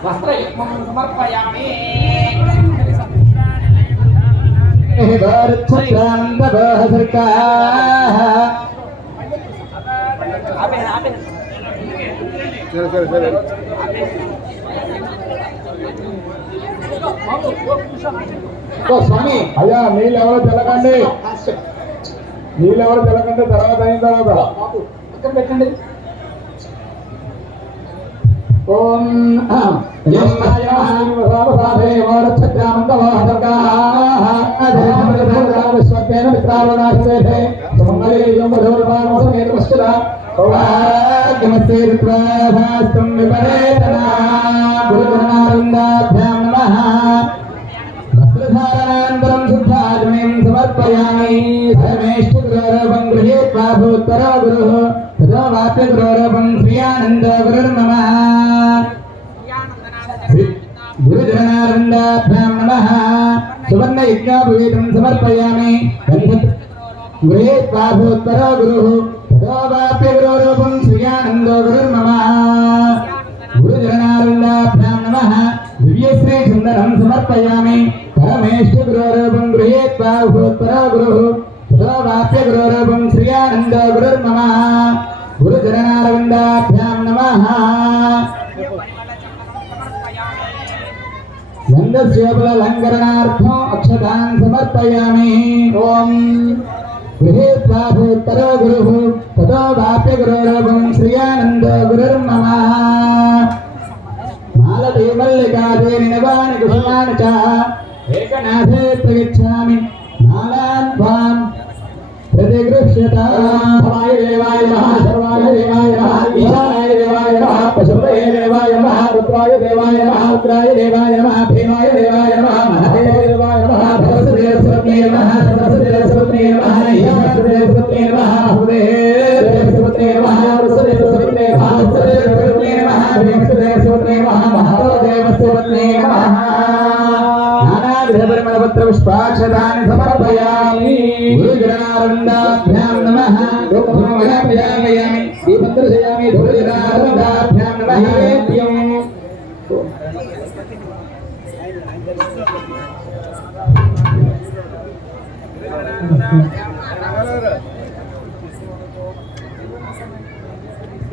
वस्त्रयुग्मं समर्पयामि స్వామి అయ్యా నీళ్ళు ఎవరో తెలకండి తర్వాత అయిన తర్వాత ఇక్కడ పెట్టండి ఓం వస్త్రధారణానంతరం శుద్ధాత్మయం సమర్పయామి ధర్మేష్ఠిగౌరవం గృహీత్వా భూత్తరో గురుః తదో వాప్య గౌరవం శ్రీయానంద గురుర్నమః గురుజనానందాభ్యాం నమః సువర్ణ యజ్ఞాభూతం సమర్పయామి గృహీత్వా భూత్తరో గురుః తదో వాప్య గౌరవం శ్రీయానంద గురుర్నమః గురుజనానందాభ్యాం నమః దివ్యశ్రీ సుందరం సమర్పయామి పరమేష్ఠ గురోరూపం గృహీత్వా భూత్తరో గురుః తదో వాప్య గురోరూపం శ్రీయానంద గురుర్నమః గురుజనారవిందాభ్యాం నమః గంధస్యోపలంకరణార్థం అక్షతాన్ సమర్పయామి ఓం గృహీత్వా భూత్తరో గురుః తదో వాప్య గురోరూపం శ్రీయానంద గురుర్నమః మాలతే మల్లికాదే నినవాని కుసుమాని చ ఏకనాథే ప్రగచ్ఛామి మాలాన్ త్వాం प्रतिगृह्यताय देवाय नमः सर्वाय देवाय नमः ईशानाय देवाय नमः पशुपतये देवाय नमः रुद्राय देवाय नमः रुद्राय देवाय नमः भीमाय देवाय नमः महदेव देवाय नमः सरस्वती नमः सरस्वती नमः ईशानस्वती नमः हुदेवस्वती नमः सरस्वती नमः सरस्वती नमः भीमस्वती नमः महादेवस्वती नमः नानाविधपरिमलपत्र पुष्पाक्षतानि समर्पयामि गुरुजनारविन्दाभ्यां नमः धूपमयामि दीपत्रयामि गुरुजनारविन्दाभ्यां नमः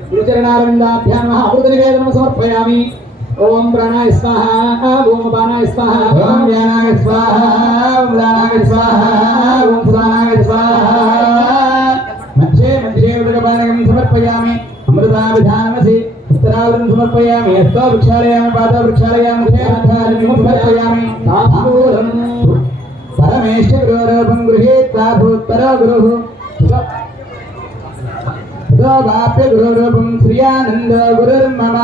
गुरुचरणारविन्दाभ्यां नमः अमृतनिवेदनं समर्पयामि ओम प्राणाय स्वाहा ओम अपानाय स्वाहा ओम ज्ञानाय स्वाहा ओम दानाय स्वाहा ओम सुदानाय स्वाहा मध्ये मध्ये उदकपानकं समर्पयामि अमृताभिधानमसि उत्तरावृतं समर्पयामि हस्तो वृक्षालयामि पादो वृक्षालयामि मुखे अधारं समर्पयामि ताम्बूलं परमेष्ठ गुरोरूपं गृहीत्वा भूत्तरो गुरुः ततो वाप्य गुरोरूपं श्रियानन्द गुरुर्मम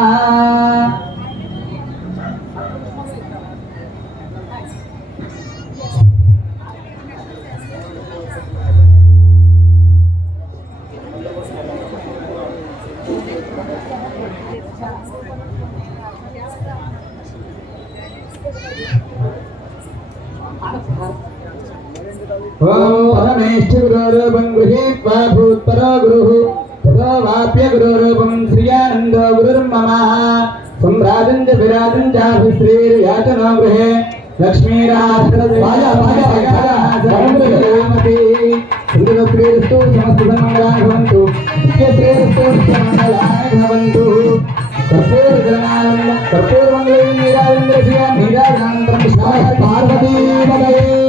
ओम परमेष्ठ गुरोरूपं गृहीत्वा भूत्तरो गुरुः ततो वाप्य गुरोरूपं श्रियानन्द गुरुर्मम सम्राजं च विराजं चाभिश्रीर्याचनो गृहे लक्ष्मीराश्रयमति सुन्दरश्रीरस्तु समस्तमङ्गलानि भवन्तु नित्यश्रीरस्तु नित्यमङ्गलानि भवन्तु कर्पूरमङ्गलं नीराजन्द्रस्य नीराजनानन्तरं पार्वती पदये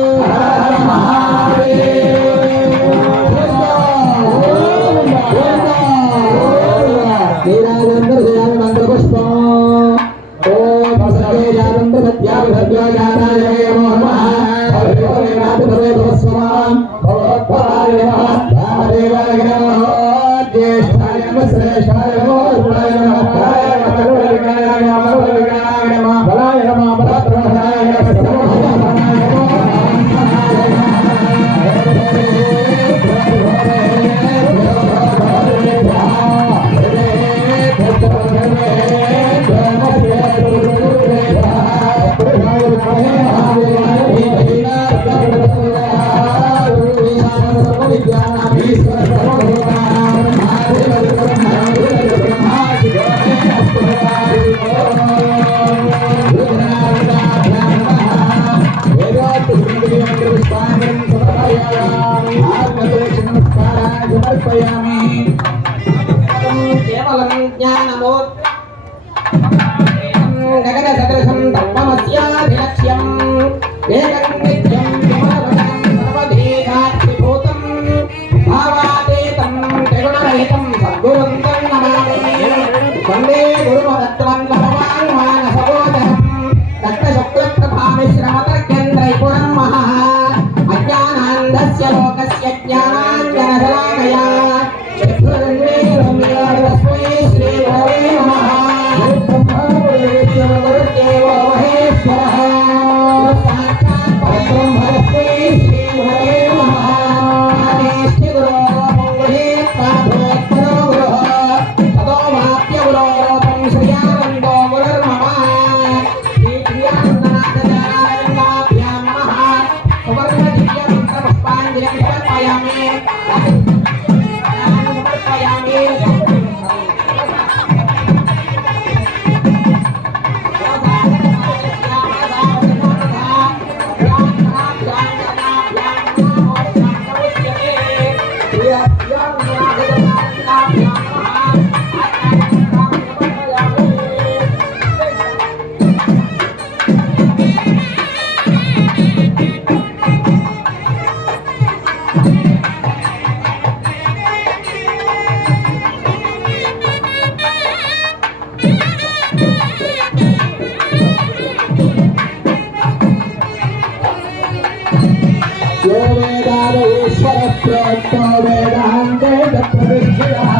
परस्त्रोक्तो वेदान्ते तत्प्रतिष्ठितः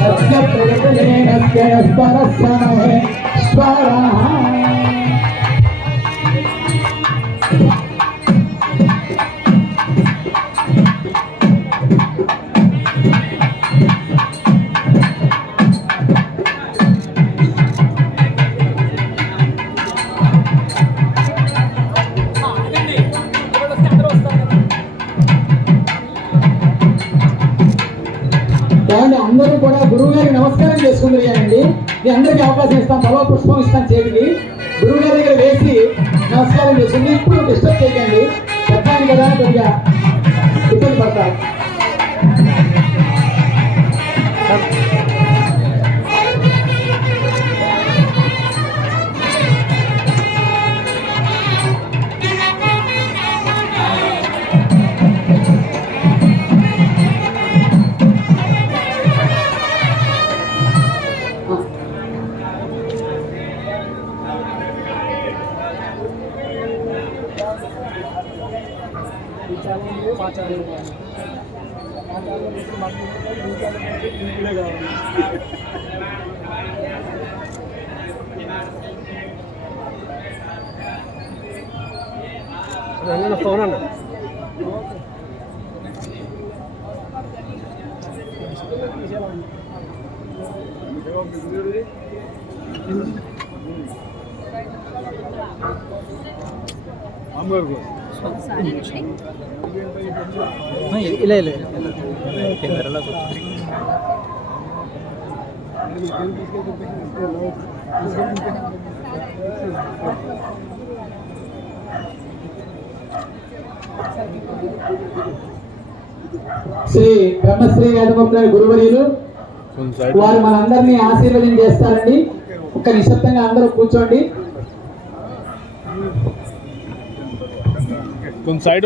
तस्य प्रतिलेनस्य परस्महे स्वरः అందరూ కూడా గురువు గారికి నమస్కారం చేసుకుంటారండి. మీ అందరికీ అవకాశం ఇస్తాం, తలో పుష్పం ఇస్తాం చేతికి. గురువు గారి దగ్గర వేసి నమస్కారం చేసుకుంది. ఇప్పుడు డిస్టర్బ్ చేయకండి, చెప్పాను కదా కొద్దిగా ఇబ్బంది పడతారు. ఫోన్ అండి ఇలా ఇలా కెమెరాలో శ్రీ బ్రహ్మశ్రీ వేదముద్ర గురువర్యులు వారు మనందరినీ ఆశీర్వదం చేస్తారండి. ఒక్క నిశ్శబ్దంగా అందరూ కూర్చోండి. కొంచెం సైడ్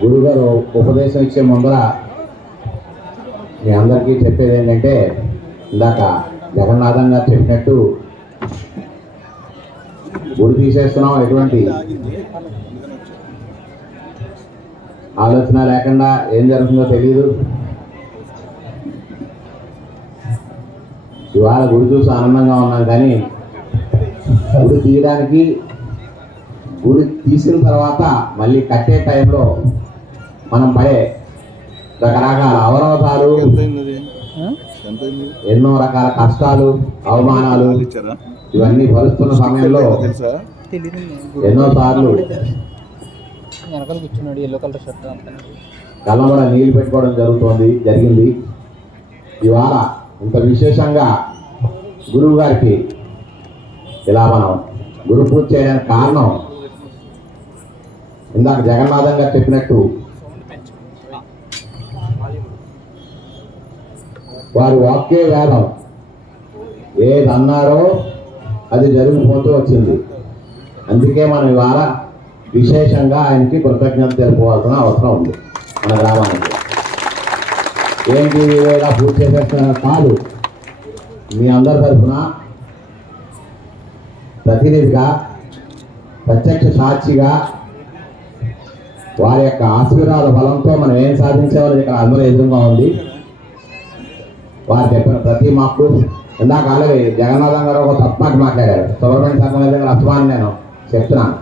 గురుగారు ఉపదేశం ఇచ్చే ముందర మీ అందరికీ చెప్పేది ఏంటంటే, ఇందాక జగన్నాథం గారు చెప్పినట్టు గుడి తీసేస్తున్నాం, ఎటువంటి ఆలోచన లేకుండా ఏం జరుగుతుందో తెలియదు. ఇవాళ గుడి చూసి ఆనందంగా ఉన్నాం, కానీ గుడి తీయడానికి, గుడి తీసిన తర్వాత మళ్ళీ కట్టే టైంలో మనం పడే రకరకాల అవరోధాలు, ఎన్నో రకాల కష్టాలు, అవమానాలు ఇవన్నీ భరుస్తున్న సమయంలో ఎన్నోసార్లు వెనకాల కూర్చున్నాడు ఎల్లో కలర్ షర్ట్ కళ్ళమడ నీళ్ళు పెట్టుకోవడం జరిగింది. ఇవాళ ఇంత విశేషంగా గురువు గారికి ఇలా మనం గురు పూజ చేయడానికి కారణం, ఇందాక జగన్నాథం గారు చెప్పినట్టు వారి వాక్యే వేదం, ఏది అన్నారో అది జరిగిపోతూ వచ్చింది. అందుకే మనం ఇవాళ విశేషంగా ఆయనకి కృతజ్ఞత తెలుపుకోవాల్సిన అవసరం ఉంది. మన గ్రామానికి ఏంటి ఇలా పూర్తి చేసేస్తున్న కాదు, మీ అందరి తరఫున ప్రతినిధిగా, ప్రత్యక్ష సాక్షిగా వారి యొక్క ఆశీర్వాద బలంతో మనం ఏం సాధించేవాళ్ళు ఇక్కడ అందరూ ఎదురుగా ఉంది. వారు చెప్పిన ప్రతి మాకు ఇందాక ఆల్రెడీ జగన్నాథం గారు ఒక తప్పమాట మాట్లాడారు. సుబ్రహ్మణ్య సంఘం దగ్గర అసమానం నేను చెప్తున్నాను.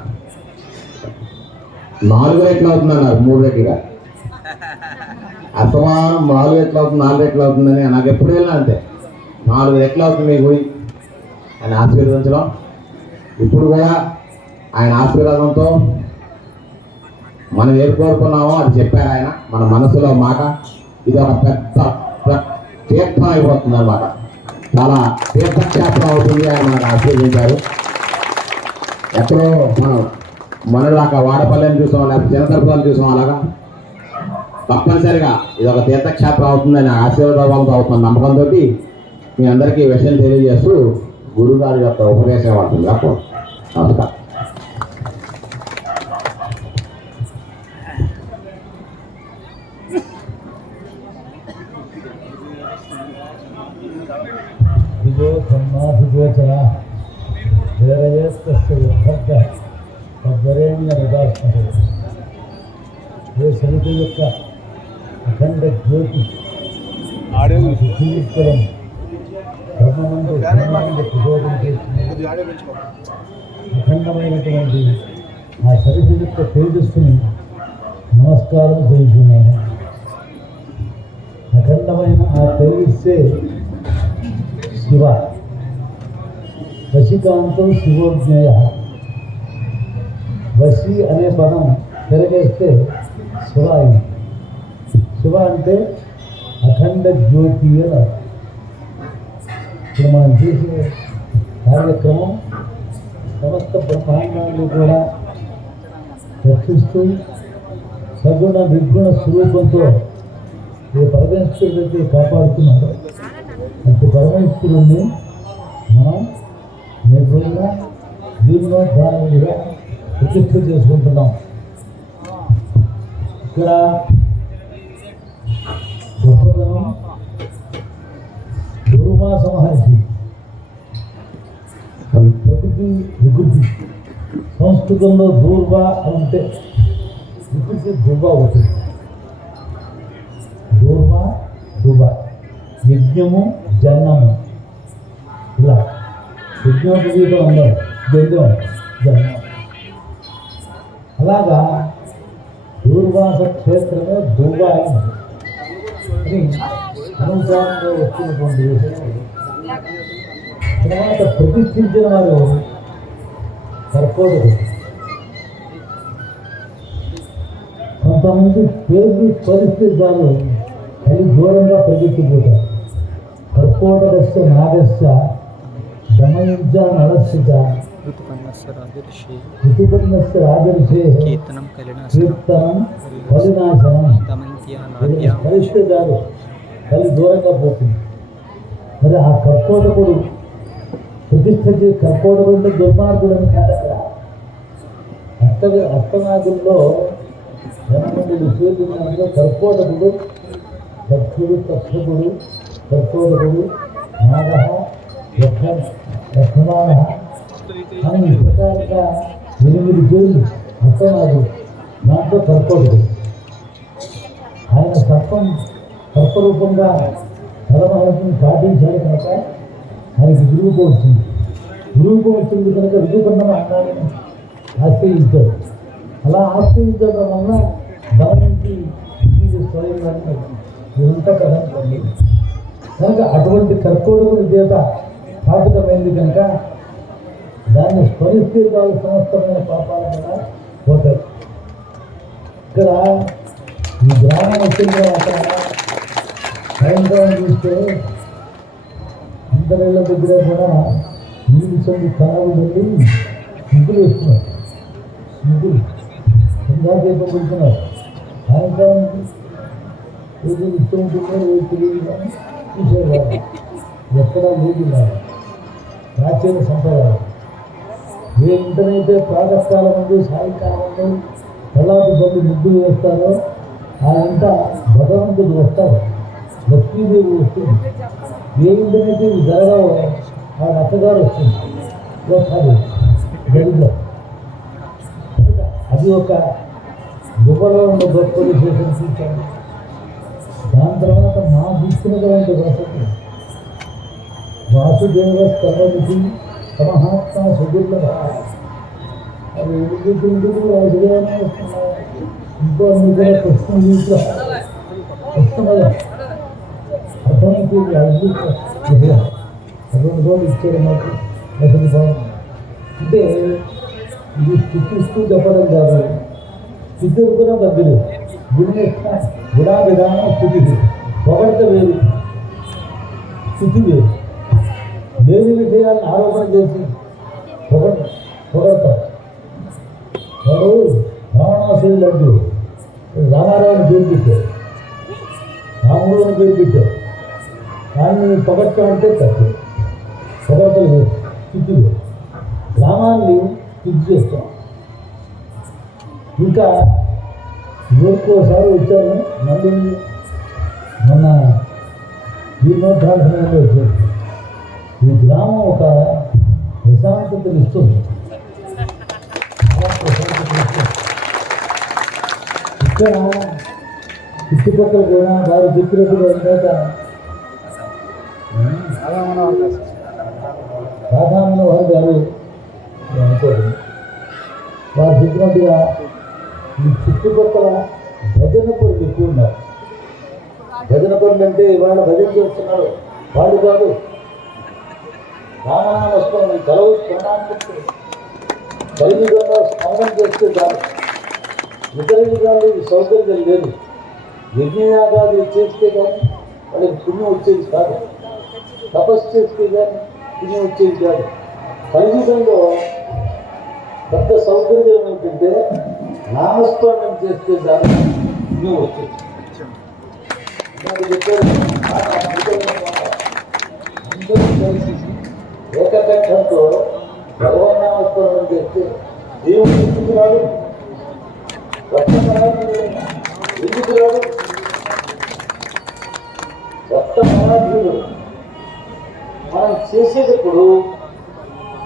4 రెట్లు అవుతుందన్నారు, 3 రెట్లుగా. అసమానం 4 రెట్లు అవుతుంది, 4 రెట్లు అవుతుందని నాకు ఎప్పుడు వెళ్ళినా అంతే. 4 రెట్లు అవుతుంది మీ గుడి ఆయన ఆశీర్వదించడం. ఇప్పుడు కూడా ఆయన ఆశీర్వాదంతో మనం ఏం కోరుకున్నామో అది చెప్పారు ఆయన. మన మనసులో మాట ఇది ఒక పెద్ద తీర్థం అయిపోతుంది అన్నమాట. చాలా తీర్థక్షేత్రం అవుతుంది ఆయన మనకు ఆశీర్వదించారు. ఎక్కడో మనం మనలాగా వాడపల్లెని చూసాం, లేకపోతే చిన్నతరపులను చూసాం, అలాగా తప్పనిసరిగా ఇది ఒక తీర్థక్షేత్రం అవుతుందని ఆశీర్వాదంతో అవుతున్న నమ్మకంతో మీ అందరికీ ఈ విషయం తెలియజేస్తూ గురుగారి యొక్క ఉపదేశం అవుతుంది. నమస్కారం. విమోచన వేరేణ్య నిదాస్మత ఏ సమితి యొక్క అఖండ జ్యోతి జీవితం ధర్మమందు ప్రబోధం చేస్తుంది. అఖండమైనటువంటి ఆ సమితి యొక్క తేజస్సుని నమస్కారం చేస్తున్నాను. అఖండమైన ఆ తేజస్సే శివ. వశికాంతం శివోజ్ఞేయ. వశి అనే పదం తిరగేస్తే శివ అయింది. శివ అంటే అఖండ జ్యోతి అని. ఇప్పుడు మనం చేసే కార్యక్రమం సమస్త బ్రహ్మాండాన్ని కూడా రక్షిస్తూ సగుణ నిర్గుణ స్వరూపంతో ఏ పరమేశ్వరుడైతే కాపాడుతున్నాడో అటు పరమేశ్వరుణ్ణి మనం నిర్భయంగా జీర్ణోద్ధారణగా ప్రతిష్ఠ చేసుకుంటున్నాం. ఇక్కడ గొప్పదనం దుర్వాస మహర్షి ప్రకృతి వికృతి. సంస్కృతంలో దూర్వ అంటే వికృతి దుర్వ అవుతుంది. దూర్వ దుర్వ, యజ్ఞము జన్మము, ఇలా యజ్ఞోపవీతం అందరు జన్మం జన్మం. అలాగా దూర్వాస క్షేత్రమే దుర్వ అయింది అని అనుసారంగా వచ్చినటువంటి విషయం. తర్వాత ప్రతిష్ఠించిన వారు కర్కోటకుడు. కొంతమంది పేరు పరిస్థితులు అది దూరంగా పరిగెత్తిపోతారు. కర్కోటకస్య నాగస్య దమయించ నడస్య ఋతుపర్ణస్య రాజర్షే కీర్తనం కలినాశనం. పరిస్థితులు కలి దూరంగా పోతుంది. మరి ఆ కర్కోటకుడు ప్రతిష్ఠ కర్కోటకుడు దుర్మార్గుడు అని కాదు. అక్కడ అష్టనాగుల్లో 8 పేర్లు అందులో కర్కోటకుడు, దక్షుడు, తక్షకుడు, కర్కోటకుడు, నాగ, లక్ష్మణ అని ఈ ప్రకారంగా 8 పేర్లు అష్టనాగుడు. దాంట్లో కర్కోటకుడు ఆయన సర్పరూపంగా పరమహంసని సాధించాడు కనుక ఆయనకి విరూపం వచ్చింది. విరూపం వచ్చింది కనుక విరూపన్న అన్నాన్ని ఆశ్రయించాడు. అలా ఆశ్రయించడం వల్ల దానికి స్వయంగా ఇదంతా కదండి. కనుక అటువంటి కర్కోటకుడి చేత స్థాపితమైంది కనుక దాన్ని స్మరిస్తే చాలు సమస్తమైన పాపాలు కూడా పోతాయి. ఇక్కడ ఈ గ్రామం వచ్చిన తర్వాత సాయంత్రం చూస్తే అందరిళ్ళ దగ్గర కూడా నీళ్ళు చల్లి కళలు వెళ్ళి ముగ్గులు వేస్తున్నారు. ముగ్గులు సంధ్యాదీపం పెడుతున్నారు. సాయంత్రం ఏది ఇష్టం ఉంటుందో ఏది తెలియదు కానీ చూసేవారు. ఎక్కడా లేదు ప్రాచీన సంప్రదాయం. ఏ ఇంటనైతే ప్రాతకాలం ముందు సాయంకాలం కళాపు బళ్ళు ముగ్గులు వేస్తారో ఆ ఇంట భగవంతుడు వస్తారు, లక్ష్మీదేవి వస్తుంది. ఏ ఇంటనైతే ఇవి జరగవో ఆ అత్తగారు వస్తుంది. గడిలో అది ఒక గుబ్బలో ఉన్న గొప్ప విశేషం చూశాను. దాని తర్వాత మా తీసుకున్నటువంటి వసతి వాసుదేవ సర్వనిధి సమహాత్మ సుదుర్లభ. అది ఎందుకు వాసుదేవనే వస్తున్నాయి. ఇంకో నిజ కృష్ణ వస్తున్నదా అతనికి అటువంటి రోజు ఇచ్చారు మాకు అసలు భావం. అంటే ఇది స్థితిస్తూ చెప్పడం కాదు. స్థితి కూడా బద్దులు గుణా విధానం స్థితి పొగడత వేరు, స్థితి వేరు. లేని విషయాన్ని ఆరోపణ చేసి పొగడతారు. వాడు రావణాసురుడు లడ్డు రామారావుని పేరు పెట్టారు, రాముడు అని పేరు పెట్టారు. దాన్ని పొగడటం అంటే తప్పు. పొగడతలు వేరు, స్థితి వేరు. గ్రామాన్ని స్థితి చేస్తాం. ఇంకా ఇంకోసారి వచ్చాను మళ్ళీ మొన్న జీర్ణోద్ధార సమయంలో వచ్చాను. ఈ గ్రామం ఒక ప్రశాంతతలు ఇస్తుంది. చాలా ప్రశాంతతలు ఇస్తుంది. ఇక్కడ చుట్టుపక్కల కూడా వారు చెప్పినట్టుగా ఇందాక సాధారణ వారు గారు అనుకోండి, వారు చెప్పినట్టుగా ఈ చుట్టుపక్కల భజన పనులు ఎక్కువ ఉన్నారు. భజన పనులు అంటే ఇవాళ భజన చేస్తున్నారు వాళ్ళు కాదు, రామనామస్మరణ కలవు స్మరణాన్ని కలియుగంలో స్మరణం చేస్తే చాలు. ఇతర యుగాలు ఈ సౌకర్యం లేదు. యజ్ఞయాగాలు చేస్తే కానీ వాళ్ళకి పుణ్యం వచ్చేది కాదు, తపస్సు చేస్తే కానీ పుణ్యం వచ్చేది కాదు. కలియుగంలో పెద్ద సౌకర్యం ఏంటంటే నామస్మరణం చేస్తే చాలు పుణ్యం వచ్చేది. అందరూ కలిసి ఏకకంఠంతో భగవన్నామస్మరణం చేస్తే దేవుడు ఎందుకు రాడు? ఎందుకు రాడు? సప్తమహాధీయుడు మనం చేసేటప్పుడు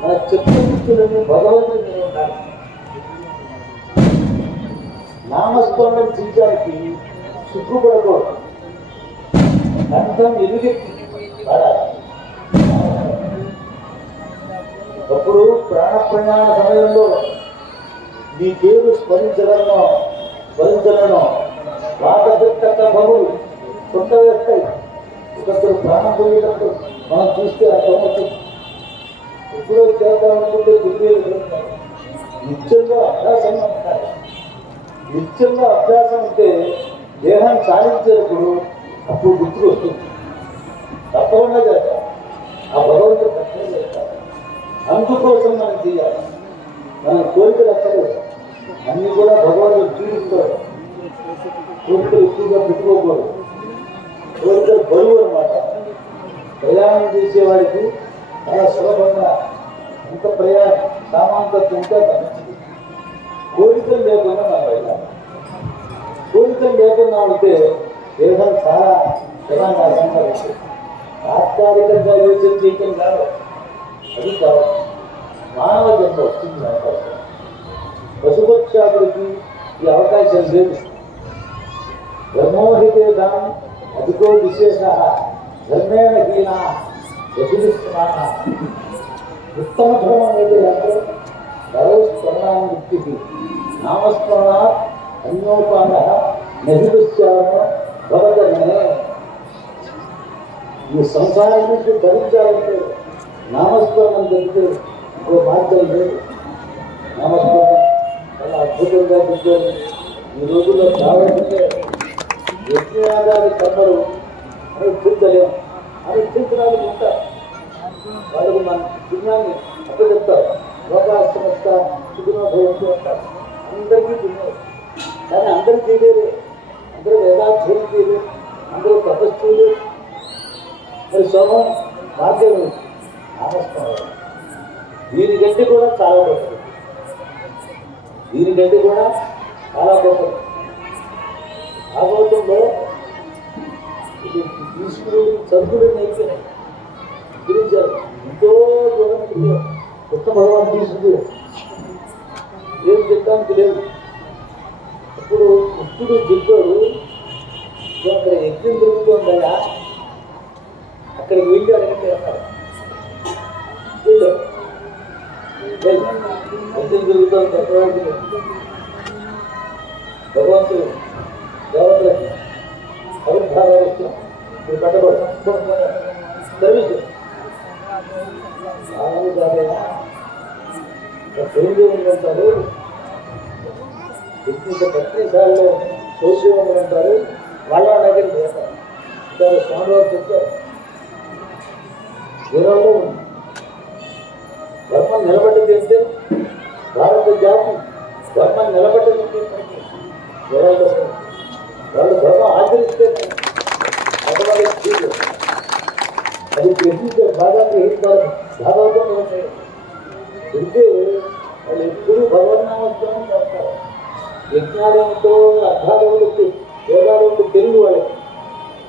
మన చిత్తవృత్తులని భగవంతుడి మీద ఉండాలి. నామస్మరణం చేయడానికి సిగ్గుపడకూడదు. కంఠం ఎలుగెత్తి పాడాలి. అప్పుడు ప్రాణ ప్రయాణ సమయంలో నీ పేరు స్మరించగలను వాటక బరువులు చుట్ట వేస్తాయి. ఒకరు ప్రాణం పోయేటప్పుడు మనం చూస్తే అర్థమవుతుంది. ఎప్పుడో చేద్దామనుకుంటే గుర్తు నిత్యంలో అభ్యాసం ఉంటాయి. నిత్యంలో అభ్యాసం ఉంటే దేహాన్ని సాధించేటప్పుడు అప్పుడు గుర్తుకు వస్తుంది. తప్పకుండా చేస్తాం. ఆ భగవంతుడు కష్టం చేస్తారు. అందుకోసం మనం చేయాలి. మన కోరికలు అక్కర్లేదు, అన్నీ కూడా భగవంతుడు తీరుస్తాడు. కోరికలు ఎక్కువగా పెట్టుకోకూడదు. కోరికలు బరువు అన్నమాట. ప్రయాణం చేసేవాడికి చాలా సులభంగా ఎంత ప్రయాణం సామాన్యత ఉంటే మంచిది. కోరికలు లేకుండా మనం వెళ్ళాలి. కోరికలు లేకుండా ఉంటే దేహం చాలా ప్రమాదంగా వస్తుంది. తాత్కాలికంగా యోచన చేయటం కాదు, అది కావాలి. మానవ జన్మ వస్తుంది అవకాశం. పశుపక్షాదులకి ఈ అవకాశం లేదు. బ్రహ్మోహితే దానం అధికో విశేష ధర్మేణ హీన యశిస్తున్నా. ఉత్తమ ధర్మం ఏది అంటే స్మరణానికి నామస్మరణ అన్యోపాన నహిపశ్చారణ భవదనే. ఈ సంసారం నుంచి ధరించాలంటే నామస్మరణం జరిగితే ఇంకో మార్గం లేదు. నామస్మరణం చాలా అద్భుతంగా చెప్తారు. ఈ రోజుల్లో కావాలంటే యజ్ఞయాగాది కర్మలు అనుష్ఠించలేము. అనుష్ఠించడానికి ఉంటారు. వాళ్ళకు మన పుణ్యాన్ని అప్పచెప్తారు. లోకాస్తమస్త సుఖినో భవంతు అంటారు. అందరికీ పుణ్యం, కానీ అందరూ చేయలేరు. అందరూ వేదాధ్యయనం చేయలేరు, అందరూ తపస్సు చేయలేరు. మరి సోమం మార్గం నామస్మరణ దీనికంటే కూడా చాలా గొప్పది. దీనికంటే కూడా చాలా గొప్పది. భాగవతంలో ఇది తీసుకుని చదువులు అయిపోయినాయి గురించారు. ఎంతో దూరం కొత్త భగవాన్ తీసుకుని ఏం చెప్తానికి లేదు. అప్పుడు ఇప్పుడు చెప్పాడు, అక్కడ యజ్ఞం జరుగుతుందయా, అక్కడికి వెళ్ళి అడగండి అన్నారు. యజ్ఞం జరుగుతుంది చక్రవర్తి భగవంతుడు దేవతలకి అవిర్భావాలు ఇచ్చాం. ఇప్పుడు పెట్టబడుతుంది సర్వీస్ ఆనంద కాదైనా సౌద్యోగులు అంటారు. ఇంత పత్రిశాలలో సౌద్యోగులు అంటారు. వాళ్ళ దగ్గర చేస్తారు. ఇక్కడ స్వామివారు చెప్తారు, వివరంలో ఉంది. ధర్మం నిలబడ్డది అంటే భారత జాతి ధర్మం నిలబడ్డది అంటే వివరాలు వాళ్ళు ధర్మం ఆచరిస్తే అది గ్రహించే బాగా గ్రహించాలి. భాగవతంలో ఉంటాయి. అంటే వాళ్ళు ఎప్పుడూ భగవన్నామస్మరణం చేస్తారు. యజ్ఞాలయంతో అర్థాలయంలో వేదాలయంలో తెలుగు వాళ్ళకి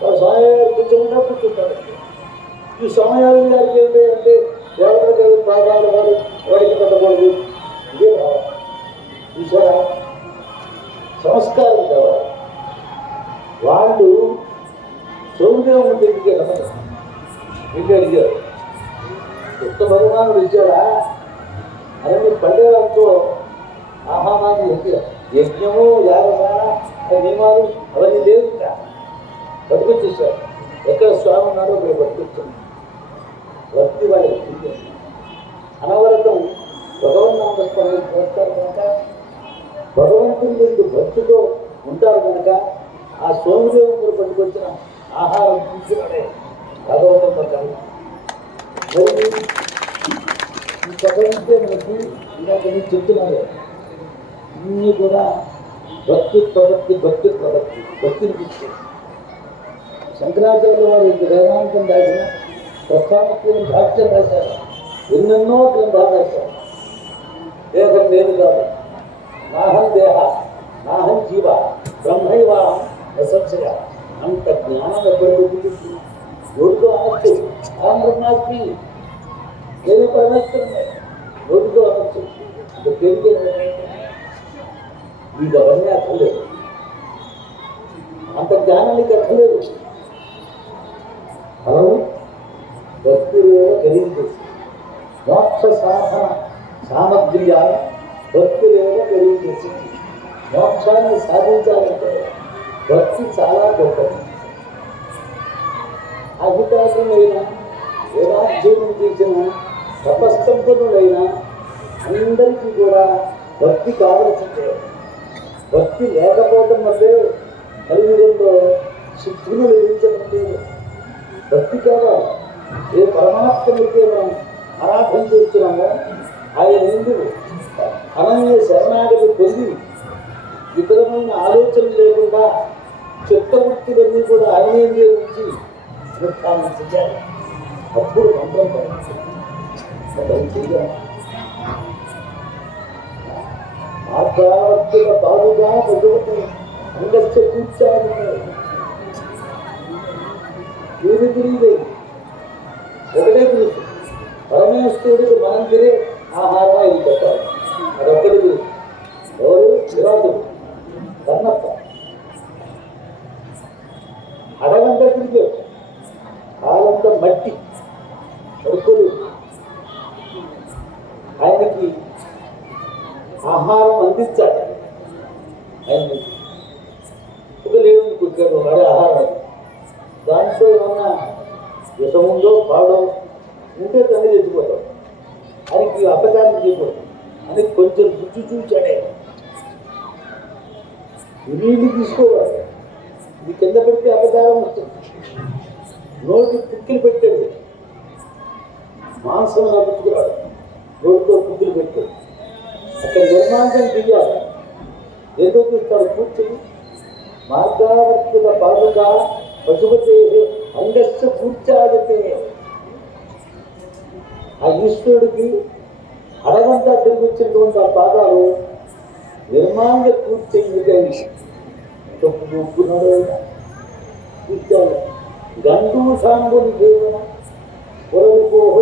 వాళ్ళు సమయాలు కూర్చోకుండా కూర్చుంటారు. ఈ సమయాలు గారికి ఏంటి అంటే దేవతలకు పాదాలు వాడికి పెట్టకూడదు. ఇదే భావం. చూసారా, సంస్కారం కావాలి. వాళ్ళు సౌదేవుని దగ్గరికి వెళ్ళి అడిగారు, కొత్త భగవానుడు ఇచ్చాడా అని పండేవాళ్ళతో ఆహారాన్ని యజ్ఞము యాగశాల నియమాలు అవన్నీ లేవు. బతికొచ్చేసారు. ఎక్కడ స్వామి ఉన్నారో అక్కడ బతికొచ్చారు. భక్తి వాళ్ళకి అనవరతం భగవన్నామస్మరణ చేస్తారు కనుక, భగవంతుని యొక్క భక్తితో ఉంటారు కనుక ఆ సోమదేవుడు పట్టుకొచ్చిన ఆహారం తీసుకునే భగవంతం పట్టాలి. మరి ఈ ప్రపంచంలో మనకి ఇలాగ చెప్తున్నారు అన్నీ కూడా భక్తి ప్రవక్తి భక్తి ప్రవక్తి భక్తిని పిచ్చి. శంకరాచార్య వారు ఇంత వేదాంతం రాసిన ప్రస్థానత్వం భాష్యం రాశారు. ఎన్నెన్నో గ్రంథాలు రాశారు. దేహం నేను కాదు, నాహం దేహ నాహం జీవ బ్రహ్మైవాహం అసంశయ. అంత జ్ఞానం ఎప్పటికీ నోటితో అనొచ్చు అహం బ్రహ్మాస్మి, నేను పరమేశ్వరుడే, నోటితో అనొచ్చు. ఇంకా తెలియదు నీకు అవన్నీ అక్కర్లేదు, అంత జ్ఞానం నీకు అక్కర్లేదు. ఫలం భక్తులు కలిగించేసి మోక్ష సాధన సామగ్ర్యాలు భక్తులేమో కలిగించేసి మోక్షాన్ని సాధించాలంటే భక్తి చాలా గొప్పది. అధికారులైన వేదాధ్యయనం చేసిన తపస్తంపనులైన అందరికీ కూడా భక్తి కావలసిందే. భక్తి లేకపోవడం వల్లే కలియుగంలో సిద్ధులు లభించడం లేదు. భక్తి కావాలి. ఏ పరమాత్మనికే మనం ఆరాధన చేస్తున్నామో ఆయన ఎందుకు అనన్య శరణాగతి పొంది ఇతరమైన ఆలోచన లేకుండా చిత్తవృత్తులన్నీ కూడా ఆయనే ఉంచి అనుష్ఠానం చేయాలి. అప్పుడు మంత్రం చెయ్యాలి. ఆధ్యాత్మిక బాగుగా భగవతి అంగస్య కూర్చాలి. ఏది తెలియలేదు, ఒకటే తెలుసు, పరమేశ్వరుడికి మనం తినే ఆహారం ఇది చెప్పాలి. అదొక్కటి తెలుసు. ఎవరు విరాటుడు కన్నప్ప అడగంట తిరిగాడు. కాలంతా మట్టి కొడుకులు ఆయనకి ఆహారం అందించాలి. ఆయన ఒక లేడు కూర్చాడు, వాడే ఆహారం. దాంట్లో ఏమన్నా విషముందో పాడో ఉంటే తల్లి తెచ్చిపోతాడు. ఆయనకి అపచారం చేయకూడదు అని కొంచెం రుచి చూచాడే. నీళ్ళు తీసుకోవాలి, ఇది కింద పెడితే అపచారం వస్తుంది. నోటి కుక్కిలు పెట్టాడు, మాంసం పెట్టుకున్నాడు, నోటితో కుక్కిలు పెట్టాడు. అక్కడ నిర్మాణం తీయాలి. ఏదో తీస్తాడు కూర్చుని మార్గావర్తిక పాదుగా పశుపతే అంగస్య కూర్చాడితే ఆ ఈశ్వరుడికి అడగంతా తిరిగిచ్చినటువంటి ఆ పాదాలు నిర్మాంగ కూర్చేందుకై ఒప్పుకున్నాడు. కూర్చాడు. గండు సాంబుని దేవున పొరలుకోహ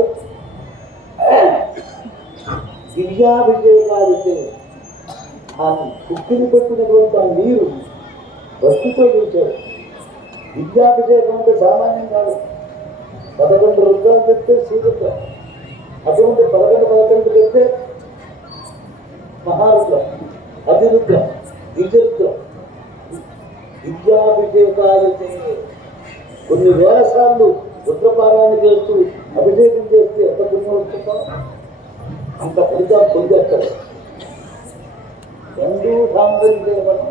దివ్యాభిషేకాలితే ఆ కుక్కిని పెట్టినటువంటి ఆ నీరు భక్తితో చూశాడు. విద్యాభిషేకం అంటే సామాన్యం కాదు. 11 రుద్రాలు పెడితే శ్రీరుద్రం, అటువంటి 11 పెడితే మహారుద్రం, అతిరుద్రం, ద్విజరుద్రం. విద్యాభిషేకాలైతే కొన్ని వేల సార్లు రుద్రపారాయణ చేస్తూ అభిషేకం చేస్తే ఎంత పుణ్యం వస్తుందో అంత ఫలితం పొందేస్తారు. రెండు సాంబరిదేవనం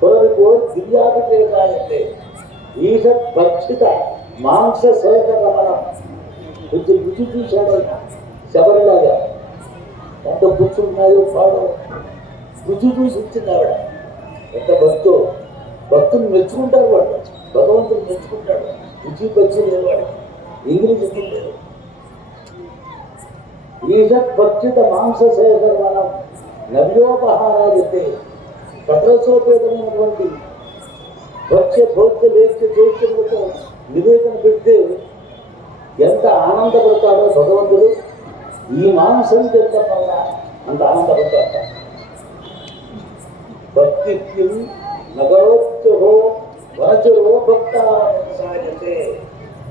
పొరకు దివ్యాభిషేకాలంటే ఈషత్ భక్షిత మాంస శేఖ రమణం. కొంచెం రుచి చూశాడు శబరిలాగా, ఎంత కూర్చున్నాయో పాడో రుచి చూసి ఇచ్చింది ఆవిడ. ఎంత భక్తో భక్తులు మెచ్చుకుంటారు, వాడు భగవంతుడు మెచ్చుకుంటాడు. రుచి పచ్చి లేదు వాడు, ఇంగ్లీష్ లేదు. ఈషత్ భక్షిత మాంస శేఖ రమణం నవ్యోపహారాయితే కఠోపేతమైనటువంటి భక్ష్య భౌత్య లేఖ్య చైత్యంతో నివేదన పెడితే ఎంత ఆనందపడతాడో భగవంతుడు ఈ మాంసం తినడం వల్ల అంత ఆనందపడతారు. భక్తి నగరోత్సవో వనచరో భక్త సాగతే.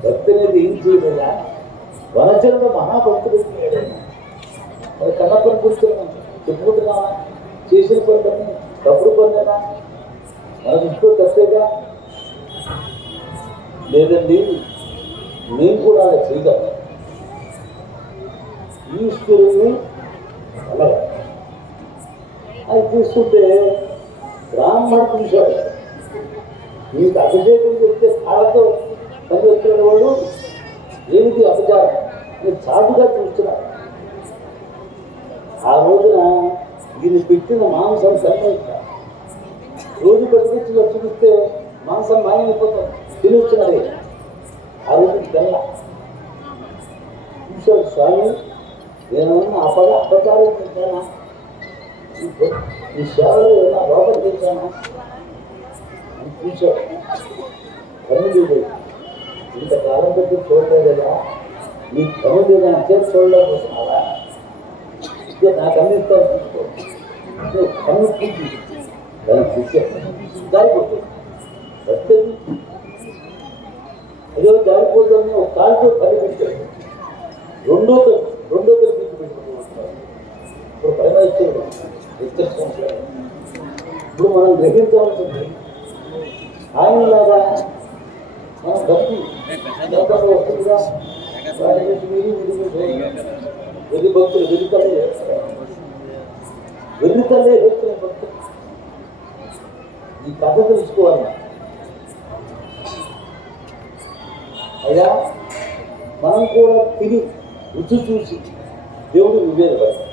భక్తి అనేది ఏం చేయలేదా? వనచరుడు మహాభక్తుడు చేయలేదా? మరి కన్నప్పని కూర్చున్నాం చెప్పుకుంటున్నావా? చేసిన పనులని తప్పుడు పనులేనా? మన ఇంట్లో తప్పేగా లేదండి. నేను కూడా అలా చేయగలను. ఈశ్వరుని అలాగా అది చూస్తుంటే బ్రాహ్మణ చూశాడు. నీకు అభిషేకం చేస్తే కాళ్ళతో పని వచ్చిన వాడు ఏమిటి అపచారం నేను చాటుగా చూస్తున్నాడు. ఆ రోజున ఈయన పెట్టిన మాంసం సన్నిహిస్తాడు. రోజు పట్టుకొచ్చి చూపిస్తే మాంసం మాయమైపోతాం తినొచ్చినదే. ఆ రోజు తెల్ల చూశాడు స్వామి, నేనేమన్నా అపచారం చేశానా? ఈ సేవలో ఏమైనా లోపల చేశానా అని చూశాడు. కన్ను ఇంతకాలం పెట్టి చూడలేదు కదా, నీ కన్ను లేదని చేసి చూడలేకపోతున్నావా? ఇదే నాకు అందిస్తాను చూసుకో. కన్ను చూసి దాన్ని చూసే జారిపోతుంది. వస్తుంది అదే జారిపోతుంది. ఒక కాలుతో పని పెట్టాడు. రెండో తరగతి పెట్టుకుంటున్నాడు. ఇప్పుడు పైన ఇచ్చాడు. ఇప్పుడు మనం గ్రహించవలసింది ఆయనలాగా మన భక్తి వస్తుందిగా. వెర్రి భక్తులు వెర్రితల్లే చేస్తారు. వెర్రితల్లే చేస్తున్న భక్తులు ఈ కథ తెలుసుకోవాలి. అయ్యా మనం కూడా తిని రుచి చూసి దేవుడు నివేదపడతాం.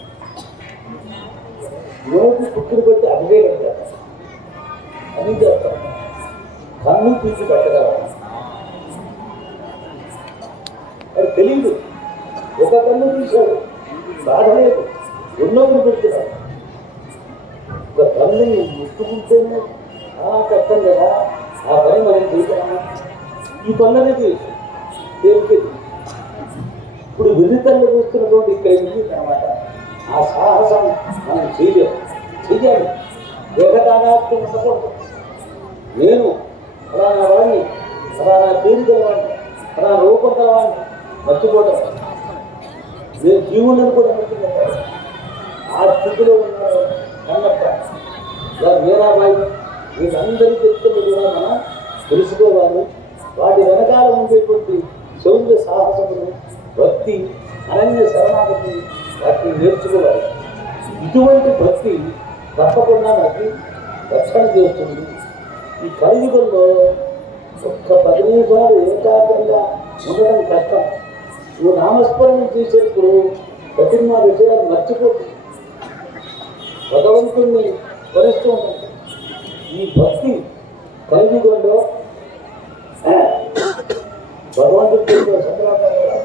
నోటి పుట్టుడు పెట్టి అభిషేకం చేస్తాం, అని చేస్తాం. కన్ను తీసి పెట్టగలం. అది తెలియదు. ఒక కన్ను తీశాడు, బాధ లేదు. ఎన్నోళ్ళు పెడుతున్నాడు. ఒక కన్ను ముట్టుకుంటేనే కష్టం కదా, ఆ పని మనం చేశామా? ఈ పనులు అనేది తేలికేది. ఇప్పుడు వెర్రితల్లి చూస్తున్నటువంటి ఇక్కడ ఉంది అన్నమాట. ఆ సాహసం మనం చెయ్యాలి. ఏకతానాత్మ ఉండకూడదు. నేను ఫలానా వాడిని, ఫలానా పేరు గలవాడిని, ఫలానా రూపం గలవాడిని మర్చిపోవడం. నేను జీవులను కూడా మర్చిపోతాను. ఆ స్థితిలో ఉన్నాడు కన్నప్ప, మీరాబాయి, వీళ్ళందరి వ్యక్తులు కూడా మనం తెలుసుకోవాలి. వాటి వెనకాల ఉండేటువంటి శౌర్య సాహసములు, భక్తి, అనన్య శరణాగతి వాటిని నేర్చుకోవాలి. ఇటువంటి భక్తి తప్పకుండా మనకి రక్షణ చేస్తుంది. ఈ కలియుగంలో ఒక్క 10 నిమిషాలు ఏకాగ్రంగా ఉండడం కష్టం. నువ్వు నామస్మరణ చేసేప్పుడు కఠిన విషయాలు మర్చిపోతుంది. భగవంతుణ్ణి స్మరిస్తూ ఉంటుంది. ఈ భక్తి కలియుగంలో భగవంతుడు సంగ్రహంగా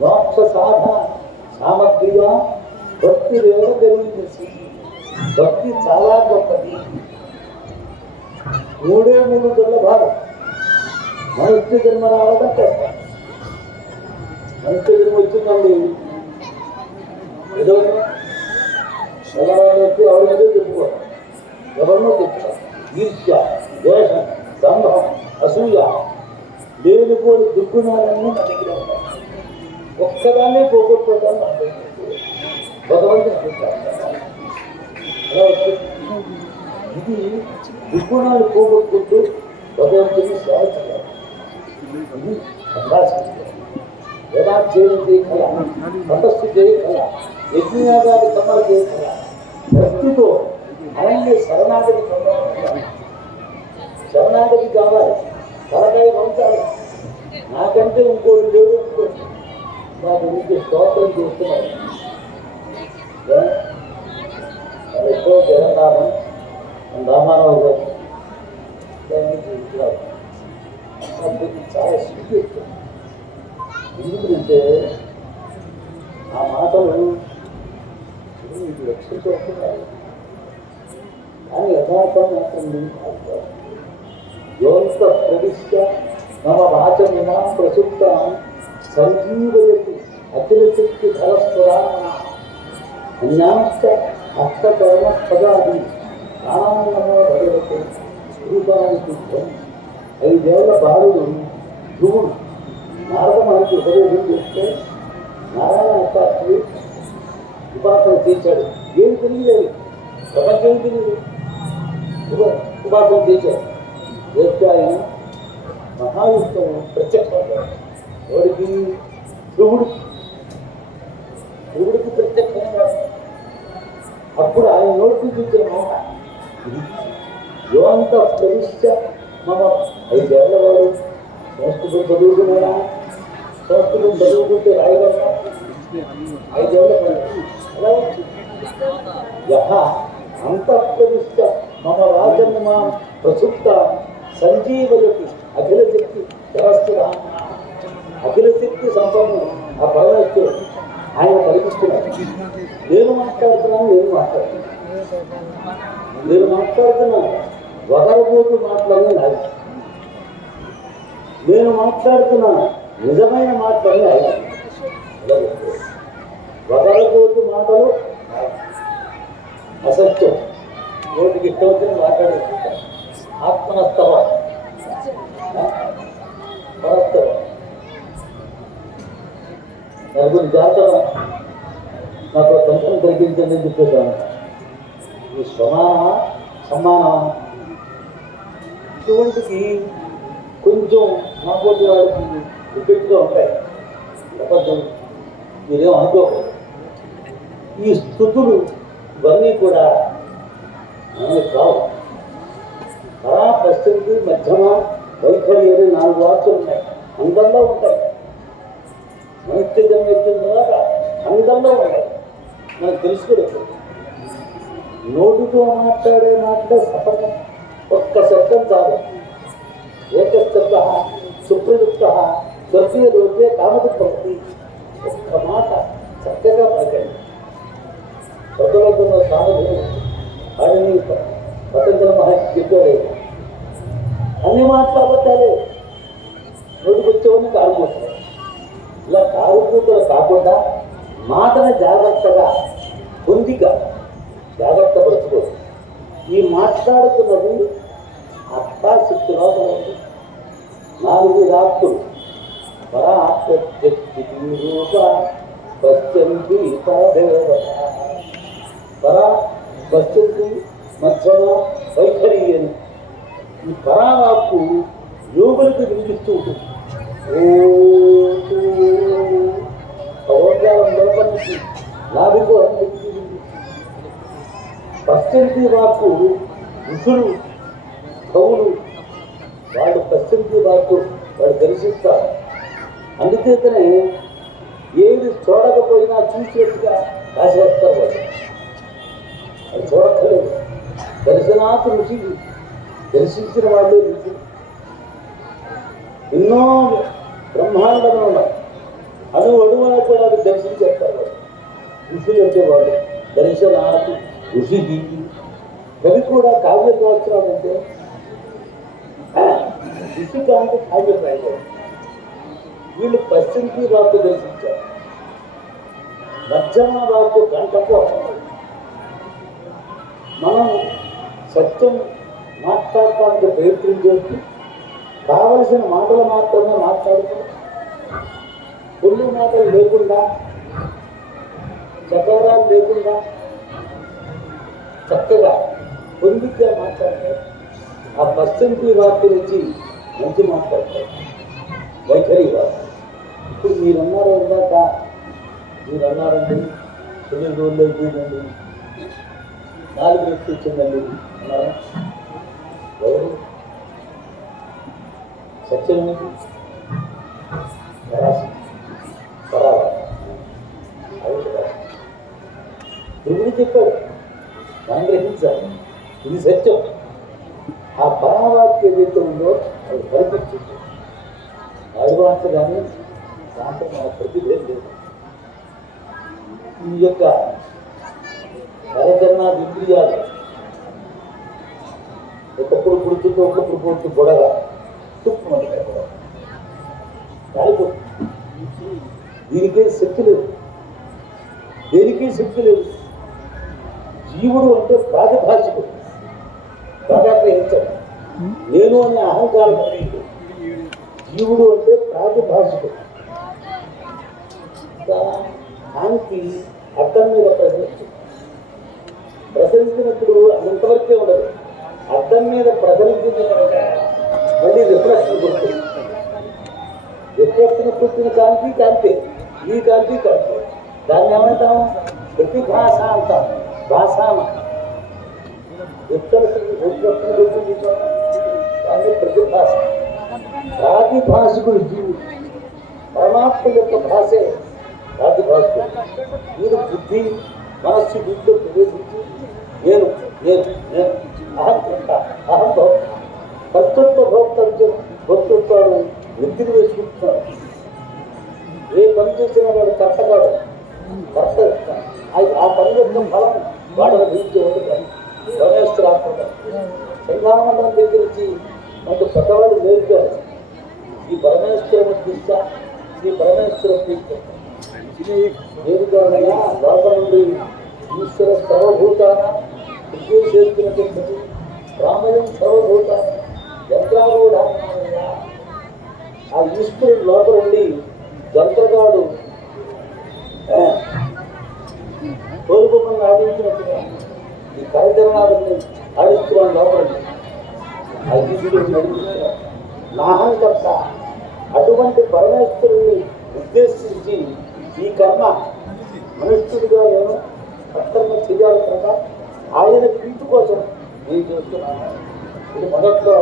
మోక్ష సాధన సామగ్రిగా భక్తి వేడగలిగింది. భక్తి చాలా గొప్పది. 3 గొల్ల భాగం. మనుష్య జన్మ రావడం కష్టం. మనుష్య జన్మ వచ్చిందండి ఏదో ఎవరైనా వచ్చి ఎవరిదో చెప్పుకోవడం, ఎవరినో చెప్పుకోవడం. ఈర్ష్య, ద్వేషం, సంభవం, అసూయ, లేనిపోని దుర్గుణాలన్నీ మన దగ్గర ఉంటాయి. ఒక్కదాన్నే పోగొట్టుకోవడం భగవంతుని ఇది దుర్గుణాలు పోగొట్టుకుంటూ భగవంతుని సేవ చేయాలి. ఇది అభ్యాసం. వేదాంత చేయ కళ, తపస్సు చేయ కళ, యజ్ఞయాగాది కర్మలు చేయ కళ. భక్తితో అనన్య శరణాగతి కావాలి. శరణాగతి కావాలి. తలకాయ వంచాలి. నాకంటే ఇంకోటి లేడు అనుకోండి, నా గురించి స్తోత్రం చేస్తున్నాడు. ఎక్కువ జగన్నాథం రామారావు గారు చాలా స్వీట్. ఎందుకంటే ఆ మాటలు మీకు రక్షించుకుంటున్నాయి. కానీ యథార్థం మాత్రం యోంత ప్రవిష్ట మమ వాచమినా ప్రసుప్తాం సంజీవయతి అఖిల శక్తి ధరస్వరా అన్యాంశ హస్తకర్మ పదాది ఆనందమో భగవతి రూపానికి 5 ఏళ్ల బాలుడు ధ్రువుడు నారద మహర్షి ఉపదేశం చేస్తే నారాయణ శాస్త్రి ఉపాసన చేశాడు. ఏం తెలియలేదు, ప్రపంచం తెలియదు, ఉపాసన చేశాడు. చేస్తే ఆయన మహాయుక్తం ప్రత్యక్షమయ్యాడు. ఎవరికి? ధ్రువుడికి ప్రత్యక్షంగా. అప్పుడు ఆయన నోటి చూసిన మాట ఇది, యోంత ప్రవిశ్య మమ 5 ఏళ్ల వాడు సంస్కృతం చదువుకున్నాడా? సంస్కృతం చదువుకుంటే రాయగలరా? 5 ఏళ్ల అలా యహ అంతఃప్రవిశ్య మమ రాజన్మ ప్రసుప్త సంజీవయతి అఖిల శక్తి ధరస్సురా. అఖిల శక్తి సంపన్నుడు ఆ పరమేశ్వరుడు ఆయన కల్పిస్తున్నాడు. నేను మాట్లాడుతున్నాను ఒకరిపోతూ మాటలనే నాది. నేను మాట్లాడుతున్నాను నిజమైన మాటలనే ఆయన. ఒకరిపోతూ మాటలు అసత్యం, నోటికి ఇష్టం వచ్చిన మాట్లాడుతుంటాను. ఆత్మనస్తవ పరస్తవ దాని గురించి జాగ్రత్త. నాకు సంతం తగ్గించండి అని చెప్పేసాను. ఈ సమానమా సమానమా ఇటువంటికి కొంచెం మాపోటి వాళ్ళకి ఎఫెక్ట్గా ఉంటాయి. ప్రపంచం మీరేం అనుకోకూడదు. ఈ స్థుతులు ఇవన్నీ కూడా మనకి కావు. పరా పశ్చింది మధ్యమ వైఖరి అని 4 వాక్యాలు ఉన్నాయి. అందంలో ఉంటాయి. మనిషి జన్మెత్తిన తర్వాత అందంలో ఉంటాయి. మనకు తెలుసుకోలేదు. నోటితో మాట్లాడే మాటలే సఫలం. ఒక్క శబ్దం చాలు. ఏకశబ్ద సుప్రయుక్త స్వర్గీయ లోకే కామతి ప్రవృత్తి. ఒక్క మాట చక్కగా పలకండి. స్వర్గలోకంలో సామర్థ్యం వాడిని పతంజల మహర్షి చెప్పాడు. అన్ని మాట్లాడతారే నోటికి వచ్చేవన్నీ కారుపోతాయి. ఇలా కారుపూతలు కాకుండా మాటను జాగ్రత్తగా పొందిగా జాగ్రత్త పరుచుకో. ఈ మాట్లాడుతున్నది అర్థాశక్తి లోపల ఉంది. 4 రాత్రులు పరాశక్తి రూప పశ్చంతి పరదేవత. పరా పశ్చంతి మధ్యమ వైఖరి అని ఈ పరావాక్కు యోగులకు వినిపిస్తూ ఉంటుంది. ఓంకారం లోపల నుంచి నాభికో అని పశ్చంతి వాక్కు ఋషులు కవులు వాళ్ళు పశ్చంతి వాక్కు వాళ్ళు దర్శిస్తారు. అందుచేతనే ఏది చూడకపోయినా చూసేట్టుగా రాసేస్తారు. వాళ్ళు అది చూడక్కలేదు. దర్శనాత్ ఋషి, దర్శించిన వాళ్ళే ఋషి. ఎన్నో బ్రహ్మాండంలో ఉన్నాయి. అడుగున కూడా అది దర్శించేస్తారు. ఋషులు అంటే వాళ్ళు దర్శనాత్ ఋషికి. కవి కూడా కావ్యం రాస్తున్నాడంటే ఋషిక అంటే కావ్యం రాయలేదు. వీళ్ళు పశ్చింతి వాక్కు దర్శించారు. మధ్యమ వాక్కు గంటకు. మనం సత్యం మాట్లాడటానికి ప్రయత్నం చేస్తూ కావలసిన మాటలు మాత్రమే మాట్లాడుతూ పొల్లు మాటలు లేకుండా చకరాలు లేకుండా చక్కగా పొందిగ్గా మాట్లాడతారు. ఆ పశ్చంతి వాక్కు నుంచి మంచి మాట్లాడతారు. వైఖరి వాక్కు. ఇప్పుడు మీరన్నారు ఇందాక, మీరన్నారండి 9 రోజులు అయిపోయిందండి, 4 వ్యక్తులు వచ్చిందండి అన్నారా? ఎవరు? సత్యం ఏంటి? ధ్రువుడు చెప్పాడు, దాన్ని గ్రహించాలి. ఇది సత్యం. ఆ పరావాక్య ఏదైతే ఉందో అది కనిపించింది. అడ్వాన్స్ కానీ దాంట్లో మన ప్రతిభేదం లేదు. ఈ యొక్క కరచరణాది ఇంద్రియాలు ఒకప్పుడు పుడుతుందో ఒకప్పుడు పుడుతూ గొడవ తుప్పు మంది కాలిపోతుంది. దీనికే శక్తి లేదు, దేనికి శక్తి లేదు. జీవుడు అంటే ప్రాతిభాషికుడు, బాగా గ్రహించాడు. నేను అనే అహంకారం లేదు. జీవుడు అంటే ప్రాతిభాషికుడు. కాంతి అర్థం మీద ప్రసరించినప్పుడు అంతవరకే ఉండదు. అర్థం మీద ప్రసరించిన కనుక మళ్ళీ రిఫ్లెక్షన్ పుట్టింది. రిఫ్లెక్షన్ పుట్టిన కాంతి కాంతి, ఈ కాంతి కాంతి. దాన్ని ఏమంటాం? ప్రతిభాష అంటాం. భాషామ రిఫ్లెక్షన్ పుట్టింది దాన్ని ప్రతిభాష. ప్రాతిభాషికుడు జీవుడు. పరమాత్మ యొక్క భాషే ప్రాతిభాషికుడు. వీరు బుద్ధి మనస్సు వీటిలో ప్రవేశించి నేను నేను నేను అహం కర్తృత్వ భోక్తవ్యం భోక్తృత్వాలు నెత్తిని వేసుకుంటున్నాడు. ఏ పని చేసిన వాడు కర్తగాడు, కర్త ఆ పని యొక్క ఫలం వాడు అనుభవించే ఉంటుంది. పరమేశ్వరాత్మక సంధానమండలం దగ్గర నుంచి మనకు పెద్దవాళ్ళు నేర్పారు. ఈ పరమేశ్వర దీక్ష, ఈ పరమేశ్వర దీక్ష నేర్పారనగా లోపల నుండి ఈశ్వర సర్వభూతాన చేస్తున్నటువంటి రామయం సర్వభూతాన యంత్రారూఢ. ఆ ఈశ్వరుడు లోపల నుండి జంత్రగాడు తోలుబొమ్మను ఆడించినట్టుగా ఈ కార్యక్రమాలను ఆడిస్తున్నాడు లోపల. ఆ ఈశ్వరుడు నడిపిస్తున్నాడు. నాహంకర్త అటువంటి పరమేశ్వరుని ఉద్దేశించి ఈ కర్మ మనుష్యుడిగా నేను సత్కర్మ చేయాలి కనుక ఆయన ప్రీతి కోసం నేను చేస్తున్నాను. ఇది మొదట్లో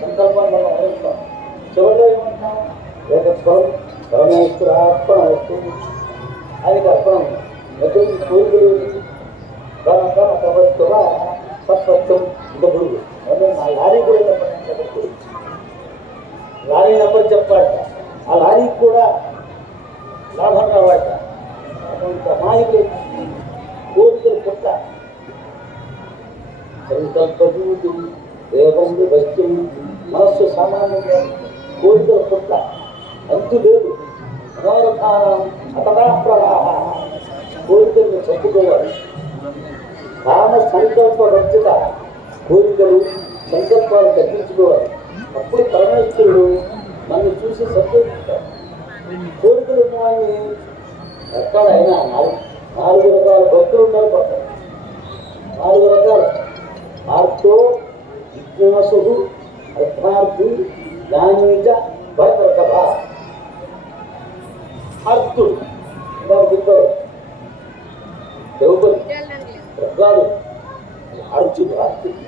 సంకల్పం మనం అనుకుంటాం, చివరిలో ఏమంటాం? ఒక స్వరం పరమేశ్వర అర్పణ వస్తుంది. ఆయనకి అర్పణ ఎటువంటి కోరికలు కనుక ప్రభుత్వ సత్వత్వం ఇంత గురువు. అదే నా లారీ కూడా చెప్పండి, లారీ నెంబర్ చెప్పాడట. ఆ లారీకి కూడా లాభం రావాట. అటువంటి అమాయకులు కోరికలు పుట్ట సంకల్పూతి దేవంలో వస్తువు మనస్సు సామాన్యంగా కోరికలు పుట్ట అంతు లేదు. మనోరథానం అతడా ప్రవాహ కోరికలను చెప్పుకోవాలి. కామ సంకల్ప వర్జిత కోరికలు సంకల్పాలు తగ్గించుకోవాలి. అప్పుడు పరమేశ్వరుడు నన్ను చూసి సంతోషిస్తాడు. కోరికలు ఉన్నవాడిని ఎక్కడైనా నాలుగు రకాల భక్తులు ఉన్నారు. పక్కన 4 రకాలు: ఆర్తో, జిజ్ఞాసు, అర్థార్థి, జ్ఞానీజ, భద్రకభ. అర్థుడు ద్రౌపది ప్రసాదు అర్జుడు అర్థుడు.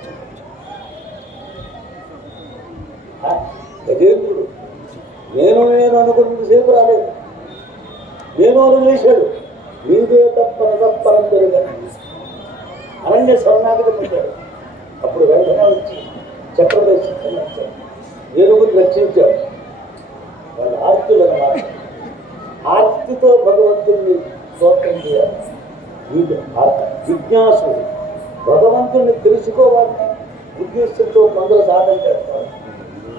గజేంద్రుడు నేను అనుకున్నది సేపు రాలేదు. నేను చేశాడు. నీదే తప్పరం జరిగాడు. అరణ్య శరణాగతి పొందాడు. అప్పుడు వెంటనే వచ్చి చక్రవర్తి ఏనుగుని రక్షించాడు. వాళ్ళు ఆర్తులు అన్నమాట. ఆర్తితో భగవంతుడిని స్తోత్రం చేయాలి. జిజ్ఞాసు భగవంతుడిని తెలుసుకోవాలని ఉద్దేశంతో కొందరు సాధన చేస్తారు.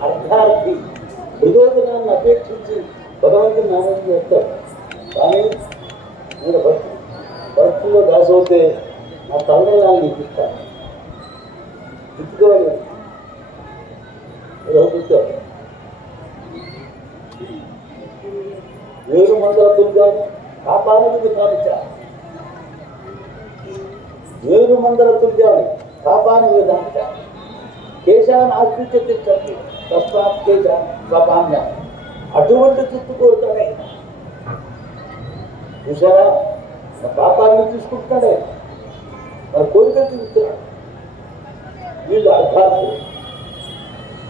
అర్థార్థి ప్రయోజనాన్ని అపేక్షించి భగవంతుని నామం చేస్తారు. కానీ నేను భక్తుల్లో దాసవుతే నా తలనీలాన్ని ఇప్పిస్తాను. ఇప్పుకోవాలి కూర్చోవాలి. 700 దుర్గాన్ని కాపానికి కానిచ్చారు. 700 దుర్గాన్ని కాపానికి దానిచ్చారు. కేశాన్ని ఆశ్రయించి చెప్పి తస్మాత్ కేశ పాపాన్య అటువంటి చుట్టుకోరుతాడే. చూసారా, పాపాన్ని తీసుకుంటున్నాడే, మన కోరికలు చూస్తున్నాడు. వీళ్ళు అర్థార్థులు,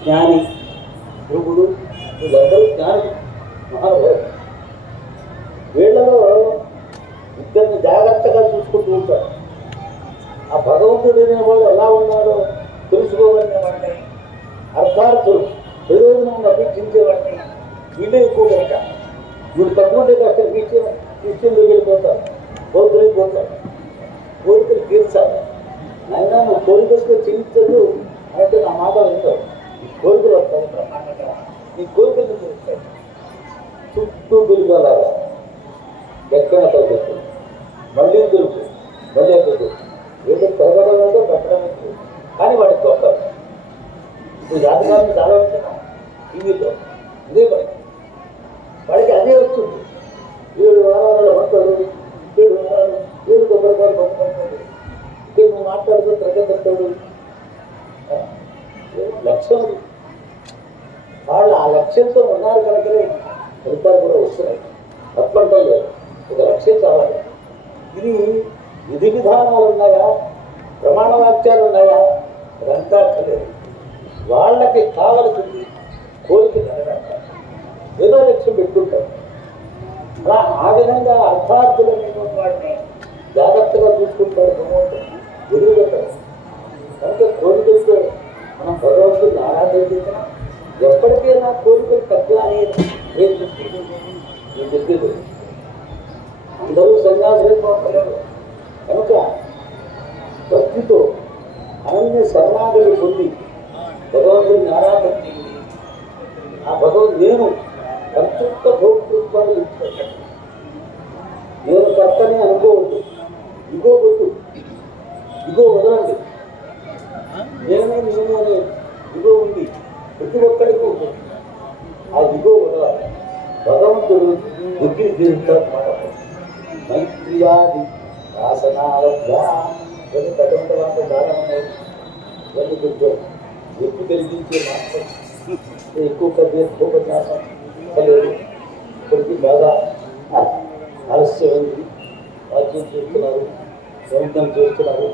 జ్ఞాని, ధ్రువుడు, వీళ్ళందరూ జ్ఞాని మహానుభావులు. వీళ్ళలో ఇద్దరిని జాగ్రత్తగా చూసుకుంటూ ఉంటారు. ఆ భగవంతుడు అనేవాడు ఎలా ఉన్నాడో తెలుసుకోవాలనేవాడిని, అర్థార్థులు ప్రయోజనం అపేక్షించేవాడిని వీళ్ళే ఎక్కువ కనుక వీళ్ళు తక్కువంటే కష్టం విషయంలో వెళ్ళిపోతారు, కోరికలైపోతారు. కోరికలు తీర్చాలి. అయినా నువ్వు కోరికలతో చేయించదు అయితే నా మాట వింటావు. ఈ కోరికలు వస్తాయి బ్రహ్మాండంగా. ఈ కోరికలు తీరుస్తాయి. చుట్టూ తిరగాలాగా లక్ష్యంతో ఉన్నారు కనుకనే ఫలితాలు కూడా వస్తున్నాయి. తప్పంటం లేదు, ఒక లక్ష్యం కావాలి. ఇది విధి విధానాలు ఉన్నాయా, ప్రమాణ వాక్యాలు ఉన్నాయా, అదంతా తెలియదు. వాళ్ళకి కావలసింది కోరిక నెరవేర్చాలి, ఏదో లక్ష్యం పెట్టుకుంటారు. అలా ఆ విధంగా అర్థార్థులైనటువంటి వాడిని జాగ్రత్తగా చూసుకుంటాడు భగవంతుడు, ఎదురుపెట్టాడు. కనుక కోరికలతో మనం భగవంతుడిని ఆరాధించిన ఎప్పటికైనా కోరికలు తక్కువ అనేది నేను చెప్పేది. అందరూ సన్యాసులే పోతలేరు కనుక భక్తితో అనన్య శరణాగతి పొంది భగవంతుడిని ఆరాధించి ఆ భగవంతుడు నేను సంతృప్త భోక్తృత్వాలు ఇచ్చాను. నేను కర్తని అనుకోవద్దు, ఇగో వద్దు, ఇగో వదలండి. నేను అనే ఇగో ఉంది, ప్రతి ఒక్కడికి ఉంటుంది. ఆ ఇగో వదలాలి. భగవంతుడు దగ్గర తీరుతాడు మాట. మైత్రియాది శాసనాలభ్యా అటువంటి వాళ్ళు దానం అనేది వాళ్ళు కొంచెం ఎక్కువ కలిగించే మాత్రం ఎక్కువ ఉపన్యాసం లేదు. ఇప్పటికీ బాగా ఆలస్యమైంది, వాక్యం చేస్తున్నారు, ప్రయత్నం చేస్తున్నారు.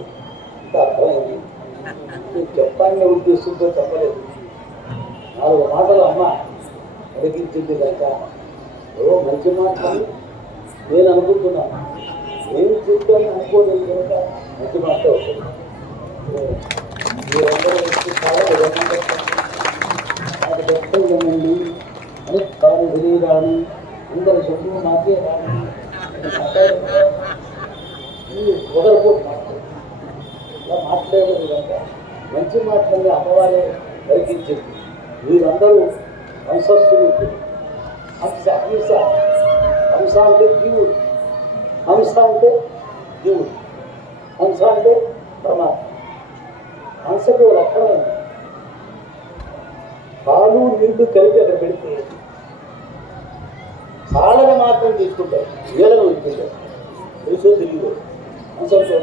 ఇంత అర్థమైంది. చెప్పాలనే ఉద్దేశంతో చెప్పలేదు. 4 మాటలు అమ్మ అడిగించింది కనుక ఏవో మంచి మాటలు నేను అనుకుంటున్నాను. నేను చెప్పాను అనుకోలేదు కనుక మంచి మాట అవుతుంది. మీరందరూ వచ్చి చాలా నాకు దర్శనండి అని తాను తెలియరాని అందరి శబ్దం నాకే రాని ఒకరిపోటు మాట్లాడు ఇలా మాట్లాడేది కనుక మంచి మాటలన్నీ అమ్మవారే కలిగించింది. వీరందరూ వంశస్థులు. హంస హంస హంస అంటే జీవుడు, హంస అంటే జీవుడు, హంస అంటే ప్రమాదం. హంసకు లక్షణం పాలు నీళ్లు కలిపి అక్కడ పెడితే పాలను మాత్రం తీసుకుంటారు, నీళ్ళను ఉంచుకుంటారు. తెలుసో తెలియదు. హంసతో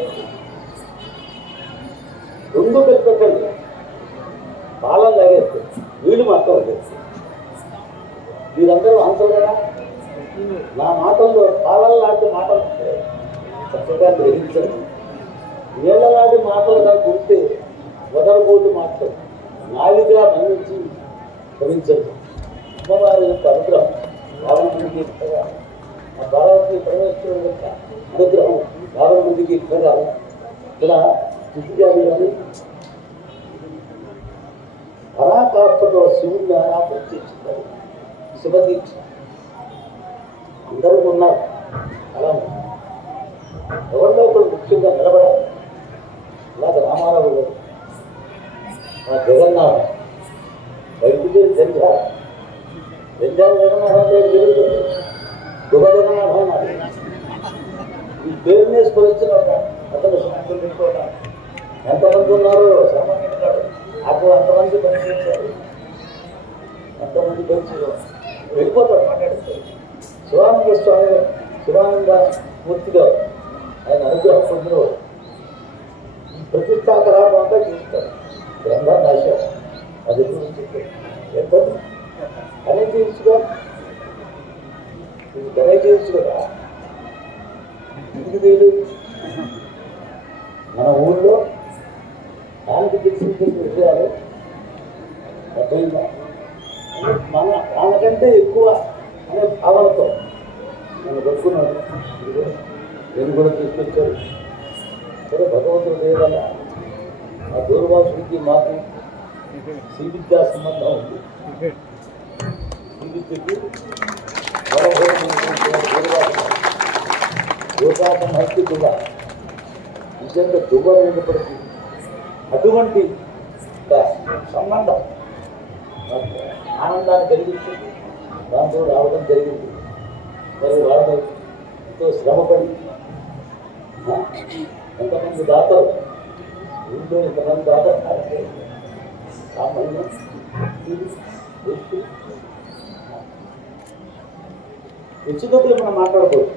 2 కలిపి పెట్టండి, పాలను తాగేస్తారు, నీళ్ళు మాత్రం వదిలేస్తారు. వీరందరూ హంసలు కదా. నా మాటల్లో పాలల లాంటి మాటలు చక్కగా గ్రహించండి. నీళ్ళ లాంటి మాటలు నాకు ఉంటే వదలబోతు మాటలు నాలుగుగా మన్నించి గ్రహించండి. అమ్మవారి యొక్క అనుగ్రహం రావణుడికి ఇక్కగా, ఆ భారతీయ పరమేశ్వరుడు యొక్క అనుగ్రహం రావణుడికి ఇక్కగా ఇక్కడ స్థితిగాలి కానీ పరాకాష్ఠతో శివుడిని అలా ప్రత్యక్షించారు. శివదీక్ష అందరూ ఉన్నారు. అలా ఎవరిలో ఒకరు ముఖ్యంగా నిలబడాలి. అలాగే రామారావు గారు, మా జగన్నాథం బయటికి జంజాలు జగన్నాథం పేరు జరుగుతుంది. శుభ జగన్నాథం అది ఈ పేరునే స్మరించినట్ట అతను సమాజం పెట్టుకోవడం. ఎంతమంది ఉన్నారో సామాన్యుడు అక్కడ అంతమంది పనిచేశారు, అంతమంది పరిచయం వెళ్ళిపోతాడు. మాట్లాడుతారు శివానంద స్వామి, శివానంద మూర్తి గారు ఆయన అనుగ్రహం పొందినవాడు. ప్రతిష్టా కలాపం అంతా చేస్తారు. గ్రంథాన్ని రాశారు. అది గురించి ఎంత కనే చేయొచ్చుగా, ఇది కనే చేయొచ్చు కదా. ఇది లేదు. మన ఊళ్ళో దానికి తెలిసిన విషయాలు మన దానికంటే ఎక్కువ అనే భావనతో నన్ను పట్టుకున్నాడు. నేను కూడా తీసుకొచ్చారు. సరే భగవంతుడు దేవల్ల ఆ దూర్వాసుడికి మాకు శ్రీవిద్యా సంబంధం ఉంది. శ్రీవిద్యకి యోగాట మహత్తి దువ్వ నిజంగా దువ్వ అయినప్పటికీ అటువంటి సంబంధం ఆనందాన్ని కలిగిస్తుంది. దాంతో రావడం జరిగింది. మరి వాళ్ళు ఎంతో శ్రమపడి ఎంతమంది దాతలు ఇంట్లో ఎంతమంది దాతలు సామాన్యం హెచ్చుతగ్గులు మనం మాట్లాడకూడదు.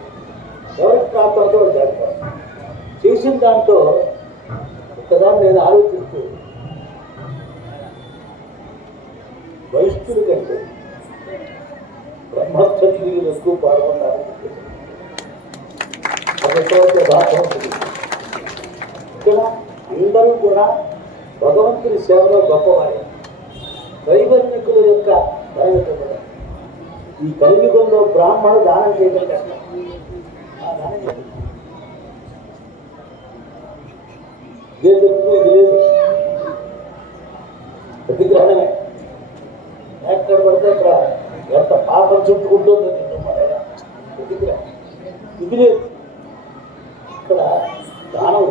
ఎవరికి ప్రాప్తంతో చేస్తారు. చేసిన దాంట్లో ఒక్కదాన్ని నేను ఆలోచిస్తూ వైష్ణుడి కంటే క్షత్రియులు ఎక్కువ పాల్గొన్నారు. అదొక భాష ఉంటుంది. ఇక్కడ అందరూ కూడా భగవంతుని సేవలో గొప్పవారు. వైవర్ణికుల యొక్క బలహీనత. ఈ కలియుగంలో బ్రాహ్మణుడు దానం చేయడం కష్టం. దానం చేయడం ఇది లేదు. ప్రతిగ్రహణమే. ఎక్కడ పడితే అక్కడ ఎంత పాపం చుట్టుకుంటుందో ప్రతిగ్రహం. ఇది లేదు. ఇక్కడ దానం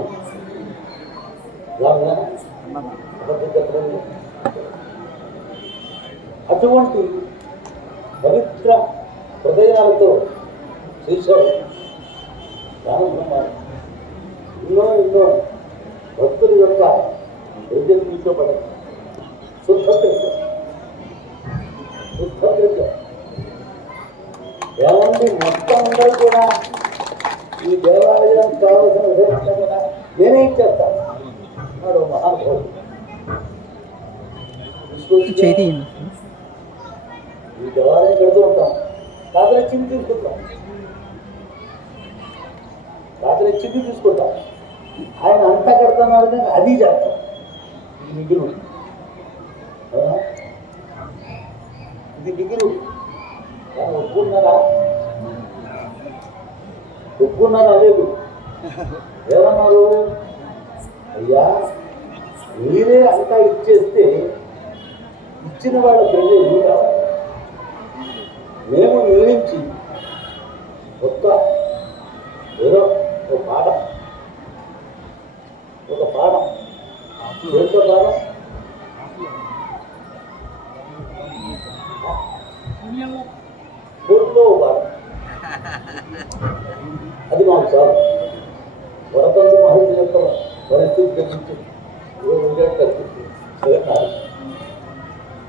అటువంటి పవిత్ర హృదయాలతో శ్రీశైలం దానం బ్రహ్మాలు ఎన్నో భక్తుల యొక్క హృదయం తీసుకోబడదు. శుద్ధ ఏమంటే మొత్తం అందరూ కూడా ఈ దేవాలయానికి కావాల్సిన విధంగా కూడా నేనే ఇచ్చేస్తాను అన్నాడు మహానుభావుడు. ఈ దేవాలయం కడుతూ ఉంటాం, రాత్రి ఇచ్చింది తీసుకుంటాం, ఆయన అంతా కడుతున్నారు కానీ అది చేస్తాం. ఇది మిగులు, ఇది మిగులు. కానీ ఒప్పుకున్నారా లేదు. ఏమన్నారు? అయ్యా మీరే అంతా ఇచ్చేస్తే ఇచ్చిన వాళ్ళ ప్రజలు కావాలి. మేము మీ నుంచి ఏదో ఒక పాఠం ఏంటో పాఠం పూర్తిలో పాఠం. అది మాకు చాలు. వరదంత మహర్షి యొక్క పరిస్థితి కలిగించి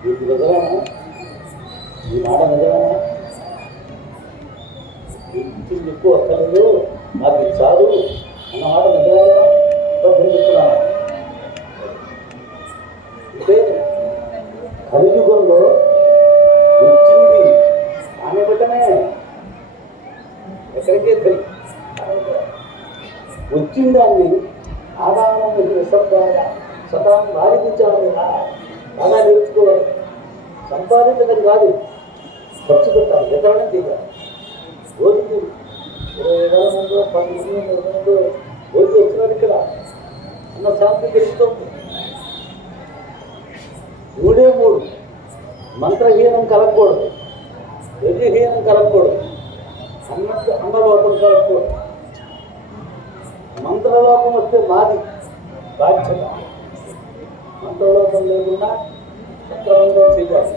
ఇది నిజమేనా? ఈ మాట నిజమేనా? ఎక్కువ అక్కర్లేదు, నాకు ఇది చాలు అన్నమాట నిజమేనా? చెప్తున్నాను. అంటే కలియుగంలో వచ్చింది ఆమె బిడ్డనే, ఎక్కడికే తెలియదు. వచ్చిన దాన్ని ఆదానం నిశ్శబ్దంగా సతాం వారిపించాలి కదా, బాగా నేర్చుకోవాలి. సంపాదించడం కాదు, ఖర్చు పెట్టాలి, వితరణ చేయాలి. రోజుకి 20,000 మందో 10,000 మందో రోజు వచ్చినారు ఇక్కడ అన్న శాంతి తెలుస్తుంది. 3 మంత్రహీనం కలగకూడదు, యజ్ఞహీనం కలగకూడదు, అన్నలోపం కలగకూడదు. మంత్రలోపం వస్తే మాది బాధ్యత. మంత్రలోపం లేకుండా చక్రవంతం చేయాలి.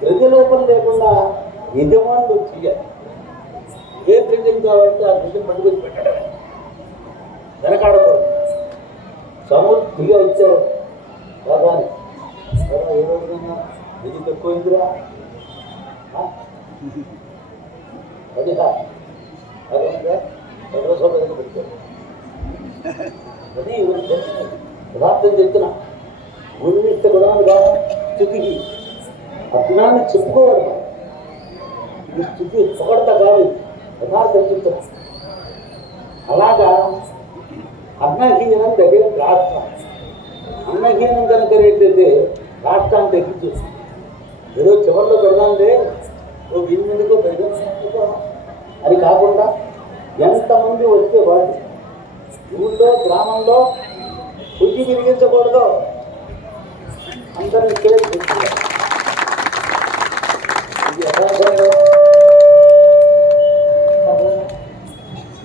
ద్రవ్యలోపం లేకుండా యజమానులు చేయాలి. ఏ ద్రవ్యం కావాలంటే ఆ ద్రవ్యం పట్టుకొని పెట్టడమే, వెనకాడకూడదు. సమృద్ధిగా ఇచ్చారు బాగానే. ఏ రోజుకైనా ఇది తక్కువైందిరా అది పెట్టారు. అది యథార్థం చెప్తున్నా. గుణిష్ట గుణాలుగా స్థుతికి అజ్ఞాన్ని చెప్పుకోవాలి. ఇది స్థుతి పొగడత కాదు, యథార్థం చెప్తున్నా. అలాగా అన్నహీనం దగ్గర రాష్ట్రం. అన్నహీనం కనుక రేట్లయితే రాష్ట్రాన్ని తగ్గించేస్తుంది. ఏదో చివరిలో పెడదాంలే, ఓ 10 మందికో 10 మందికో అది కాకుండా ఎంతమంది వచ్చే వాళ్ళు ఊళ్ళో గ్రామంలో పుట్టి విరిగించకూడదు. అందరినీ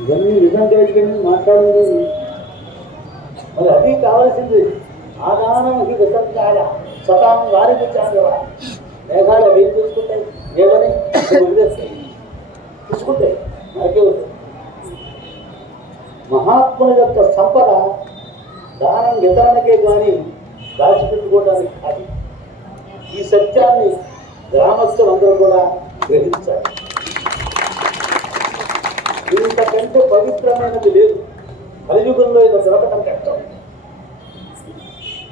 ఇవన్నీ నిజంగా మాట్లాడింది. మరి అది కావాల్సింది. ఆదానం ఇది విసంకాల సతాం వారికి చాలు. మేఘాలు అవి ఏం చూసుకుంటాయి? ఏమని వదిలేస్తాయి, చూసుకుంటాయి. నాకే ఉంటుంది. మహాత్ముల యొక్క సంపద దానం వితరణకే కానీ దాచిపెట్టుకోవడానికి కాదు. ఈ సత్యాన్ని గ్రామస్తులందరూ కూడా గ్రహించాలి. ఇంతకంటే పవిత్రమైనది లేదు. కలియుగంలో ఇది దొరకటం కష్టం.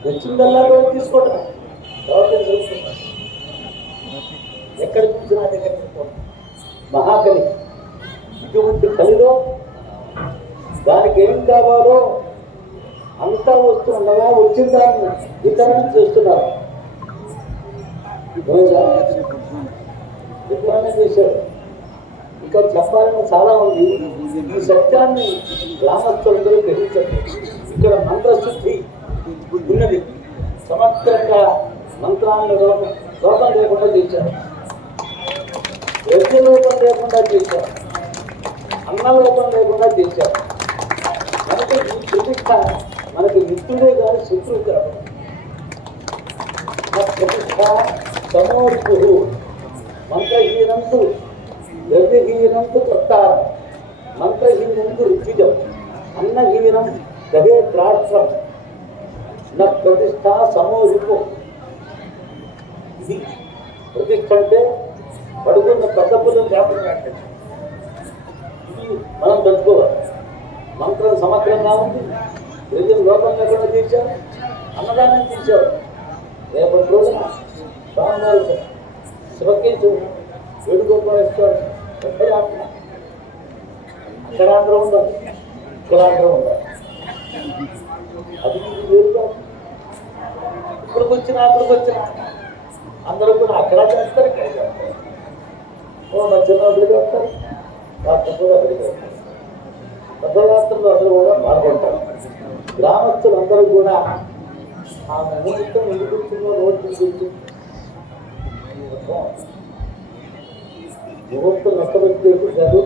వచ్చిందల్లా తీసుకోవటం. ఎక్కడ చూసినా దగ్గర మహాకలి. ఇటువంటి కలిలో దానికి ఏం కావాలో అంతా వస్తుండగా వచ్చిన దాన్ని వితరణ చేస్తున్నారు. వితరణ చేశారు. ఇంకా చెప్పాలని చాలా ఉంది. ఈ సత్యాన్ని గ్రామస్తులందరూ గ్రహించండి. ఇక్కడ మంత్రశుద్ధి ఉన్నది. సమగ్రంగా మంత్రాలను లోపం లేకుండా చేశారు, యజ్ఞ లోపం లేకుండా చేశారు, అన్న లోపం లేకుండా చేశారు. మనకి ఈ ప్రతిష్ట మనకి మిత్రుడే కానీ శత్రువు కాదు. ప్రతిష్ట సమోర్పు మంత్రహీనంతు ద్రవ్యహీనంతు ప్రత్తారం మంత్రహీనంతు రుచిజం అన్నహీనం దహే ద్రాక్షం నా ప్రతిష్ట సమోహిపు. ఇది ప్రతిష్ట అంటే పడుకున్న పెద్ద పుల్లని జ్ఞాపకం. ఇది మనం తెలుసుకోవాలి. మంత్రం సమగ్రంగా ఉంది. ద్రవ్యం లోపం లేకుండా తీర్చారు, అన్నదానం తీర్చారు. రేపటి రోజున స్వామివారు శివకేశు వేణుగోపాలేశ్వరు అక్కడ అందరూ ఉండాలి, ఇక్కడ అందరూ ఉండాలి. అది వేరుగా ఇక్కడికి వచ్చినా అందరూ కూడా అక్కడ చేస్తారు, ఇక్కడ చేస్తారు. మా చిన్నప్పుడు చేస్తారు, రాత్రి కూడా అక్కడికి చేస్తారు. పెద్దయాత్రలు అందరూ కూడా పాల్గొంటారు. గ్రామస్తులందరూ కూడా ఆ ముహూర్తం ఎందుకు రోడ్డు గురించి ముహూర్తం నష్టపెట్టేది కాదు,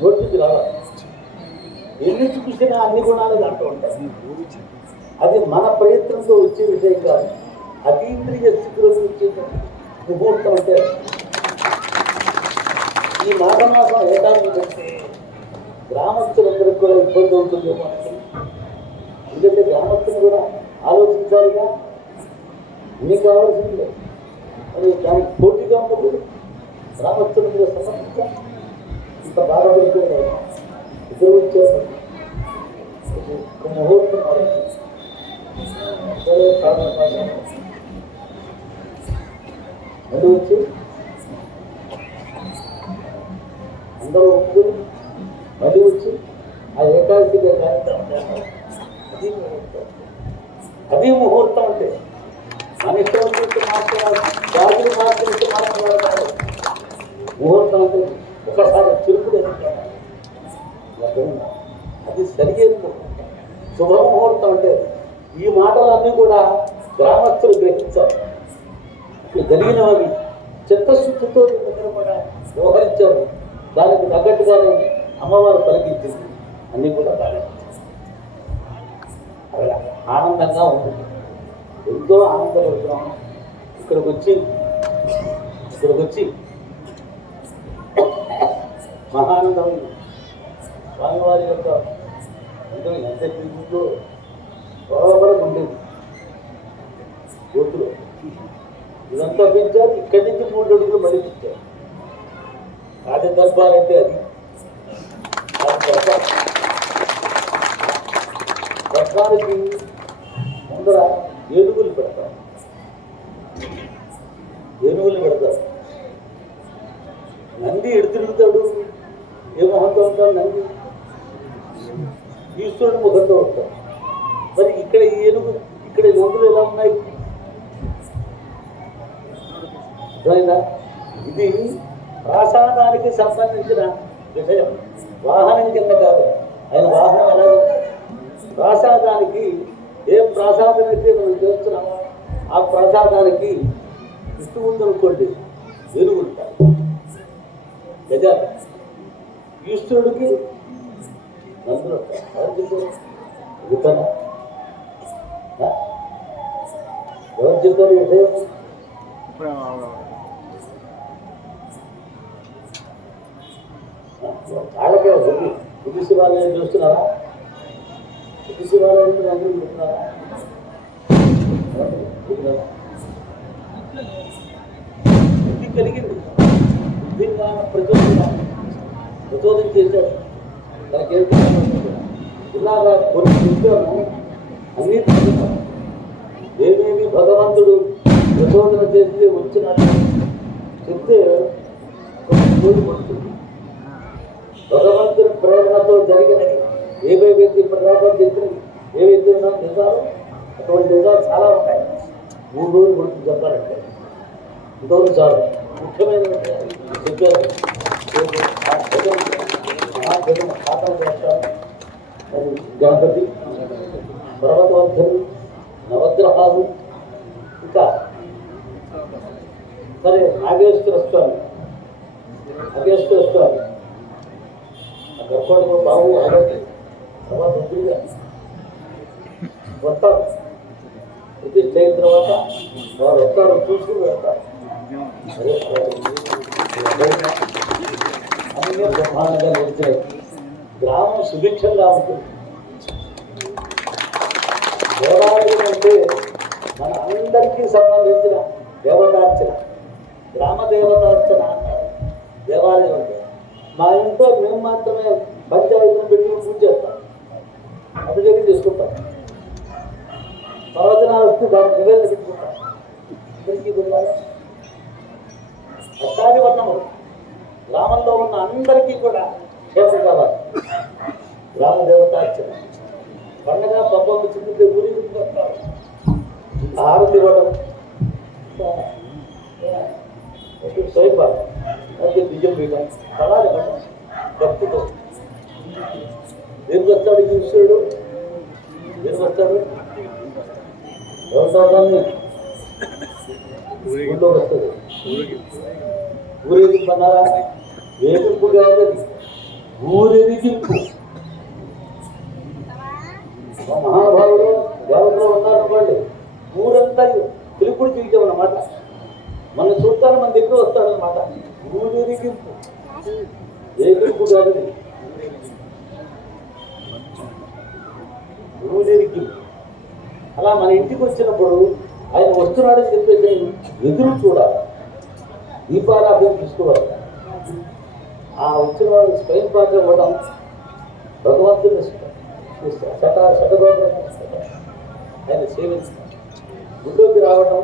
నోటికి రావాలి. ఎన్ని చూసినా అన్ని గుణాలు దాంట్లో ఉంటాయి. అది మన ప్రయత్నంతో వచ్చే విషయం కాదు, అతీంద్రియ స్థితిలో వచ్చే ముహూర్తం అంటే. ఈ మాఘమాసం ఏకాంటే గ్రామస్తులందరికీ కూడా ఇబ్బంది అవుతుందేమో అంటే. ఎందుకంటే గ్రామస్తులు కూడా ఆలోచించాలిగా, ఇన్ని కావాల్సిందే. అది దానికి పోటీగా ఉన్నప్పుడు గ్రామస్తులు కూడా సమర్పించాలి. ఇంత బాగా పెట్టుకోండి. ఇద్దరు వచ్చారు, ఒక ముహూర్తం అది వచ్చి అందరూ ఒప్పుకొని మళ్ళీ వచ్చి ఆ ఏకాదశి కార్యక్రమం చేస్తారు. అది ముహూర్తం అంటే. మన ఇష్టం మాట్లాడాలి, రాజులు మాట్లాడాలి. ముహూర్తం అంటే ఒకసారి చిరుకుడు అది సరిగేది శుభముహూర్తం అంటే. ఈ మాటలన్నీ కూడా గ్రామస్తులు గ్రహించారు. ఇక్కడ జరిగినవి చిత్తశుద్ధితో దగ్గర కూడా వ్యవహరించారు. దానికి తగ్గట్టుగానే అమ్మవారు పలికించింది. అన్నీ కూడా బాగా ఆనందంగా ఉంటుంది. ఎంతో ఆనందపడుతున్నాము. ఇక్కడికి వచ్చి మహానందం స్వామివారి యొక్క ఎంత తిరుగుతో గొడవలు ఉండేది. గోతులు ఇదంతా పెంచారు. ఇక్కడి నుంచి 3 అడుగులు మళ్ళీ పెంచారు. రాజ దర్బార్ అంటే అది. దర్బారికి ముందర ఏనుగులు పెడతారు. నంది ఎడు తిరుగుతాడు, ఏ మొహంతో ఉంటాడు నంది? ఈశ్వరుడు ముఖంతో ఉంటాడు. మరి ఇక్కడ ఏనుగు, ఇక్కడ నందులు ఎలా ఉన్నాయి? ఇది ప్రాసాదానికి సంబంధించిన విషయం, వాహనం కింద కాదు. ఆయన వాహనం ఎలాగో ప్రాసాదానికి ఏ ప్రాసాదం అయితే మనం చేస్తున్నామో ఆ ప్రసాదానికి ఇష్టం ఉందనుకోండి, వెలుగుంటారు. గజాలు ఈశ్వరుడికి నందులు చెప్తారు. ఎవరు చెప్తారు విషయం? వాళ్ళకే బుద్ధి శివాలయం చూస్తున్నారా? బుద్ధి శివాలయం అందరూ చూస్తున్నారా? బుద్ధి కలిగింది. బుద్ధి ప్రచోదనం చేశాడు. తనకేంటి ఇలాగా కొన్ని చూసాము. అన్నీ ఏమేమి భగవంతుడు ప్రచోదన చేస్తే వచ్చినట్టు చెప్తే ఊరు పడుతుంది. భగవంతుని ప్రేరణతో జరిగినవి ఏవేవైతే ప్రయాణం చేసినవి ఏవైతే ఉన్నాయో నిజాలు, అటువంటి నిజాలు చాలా ఉంటాయి. 3 రోజులు పడుతుంది చెప్పాలంటే. ఇంతవరకు చాలు. ముఖ్యమైన చెప్పారు గణపతి, పర్వతవర్ధనులు, నవగ్రహాలు, ఇంకా సరే నాగేశ్వర స్వామి గర్భంలో బాబు అగతి తర్వాత వస్తారు. ప్రతిష్ట అయిన తర్వాత వారు వస్తారు, చూసుకుని వెళ్తారు. అన్ని బ్రహ్మాండంగా నిలిచాయి. గ్రామం సుభిక్షంగా ఉంటుంది. దేవాలయం అంటే మన అందరికీ సంబంధించిన దేవతార్చన, గ్రామ దేవతార్చన అంటారు దేవాలయం అంటే. మా ఇంట్లో మేము మాత్రమే పంచాయతీని పెట్టి పూజ చేస్తాం, అభిషేకం చేసుకుంటాం, పర్వదినాలు వస్తే దాన్ని నివేదన పెట్టుకుంటాం. అందరికీ అష్టాది వర్ణములు గ్రామంలో ఉన్న అందరికీ కూడా క్షేమం కావాలి. గ్రామ దేవతార్చన పండగ పబ్బం చిన్న ఊరి వస్తారు, హారతి ఇవ్వడం, స్వయంపాలు అయితే బియ్యం వేయడం, సలాది ఇవ్వడం భక్తితో. దేనికి వస్తాడు ఈశ్వరుడు? దేనికి వస్తాడు? వ్యవసాయాన్ని ఊళ్ళో వస్తుంది. ఊరేగింపు అన్నారా? వేగింపు కాదు, ఊరేగింపు. మహానుభావుడు దేవతలో ఉన్నారనుకోండి, ఊరంతా పిలుపుడు తీయటమన్నమాట. మన చూస్తాను మన దగ్గర వస్తాడనమాట. ఊరేగింపు, వేగింపు కాదు, ఊరేగింపు. అలా మన ఇంటికి వచ్చినప్పుడు ఆయన వస్తున్నాడని చెప్పేసి ఎదురు చూడాలి, దీపారాధన తీసుకోవాలి. ఆ వచ్చిన వాళ్ళు స్వయం పాత్ర ఇవ్వడం, భగవంతుని శతగోత్రం ఆయన సేవించడం, గుళ్ళోకి రావడం,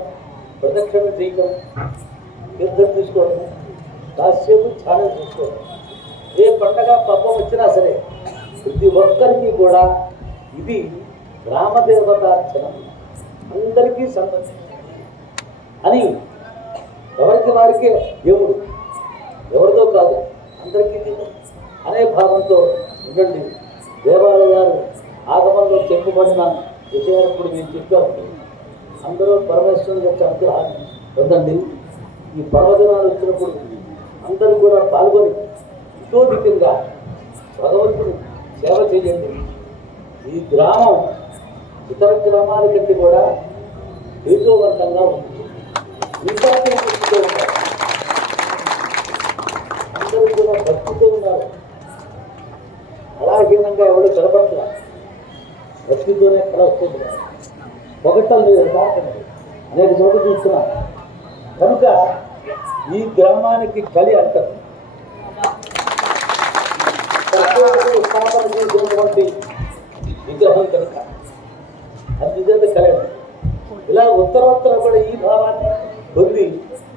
ప్రదక్షిణ చేయడం, తీర్థం తీసుకోవడం, కాసేపు ధ్యానం చేసుకోవడం. ఏ పండగ పబ్బం వచ్చినా సరే ప్రతి ఒక్కరికి కూడా ఇది గ్రామదేవతార్చన, అందరికీ సంబంధించి అని. ఎవరికి వారికే దేవుడు, ఎవరితో కాదు, అందరికీ దేవుడు అనే భావంతో ఉండండి. దేవాలయాలు ఆగమంలో చెప్పబడిన విషయాలు ఇప్పుడు నేను చెప్పాను. అందరూ పరమేశ్వరుని యొక్క అనుగ్రహాన్ని పొందండి. ఈ పర్వదినాలు వచ్చినప్పుడు అందరూ కూడా పాల్గొని ఇతోధికంగా భగవంతుని సేవ చేయండి. ఈ గ్రామం ఇతర గ్రామాల కంటే కూడా తేజోవంతంగా ఉంటుంది. అందరూ కూడా భక్తితో ఉన్నారు. అలాగేనంగా ఎవరు కలపట్ల, భక్తితోనే కళ వస్తుంది. ఒకటం లేదు, అనేక చోట చూస్తున్నాం. కనుక ఈ గ్రామానికి కలి అంటారు. స్థాపన చేసినటువంటి విగ్రహం కనుక అందుచేత కలి. ఇలా ఉత్తరోత్తర కూడా ఈ భావాన్ని పొంది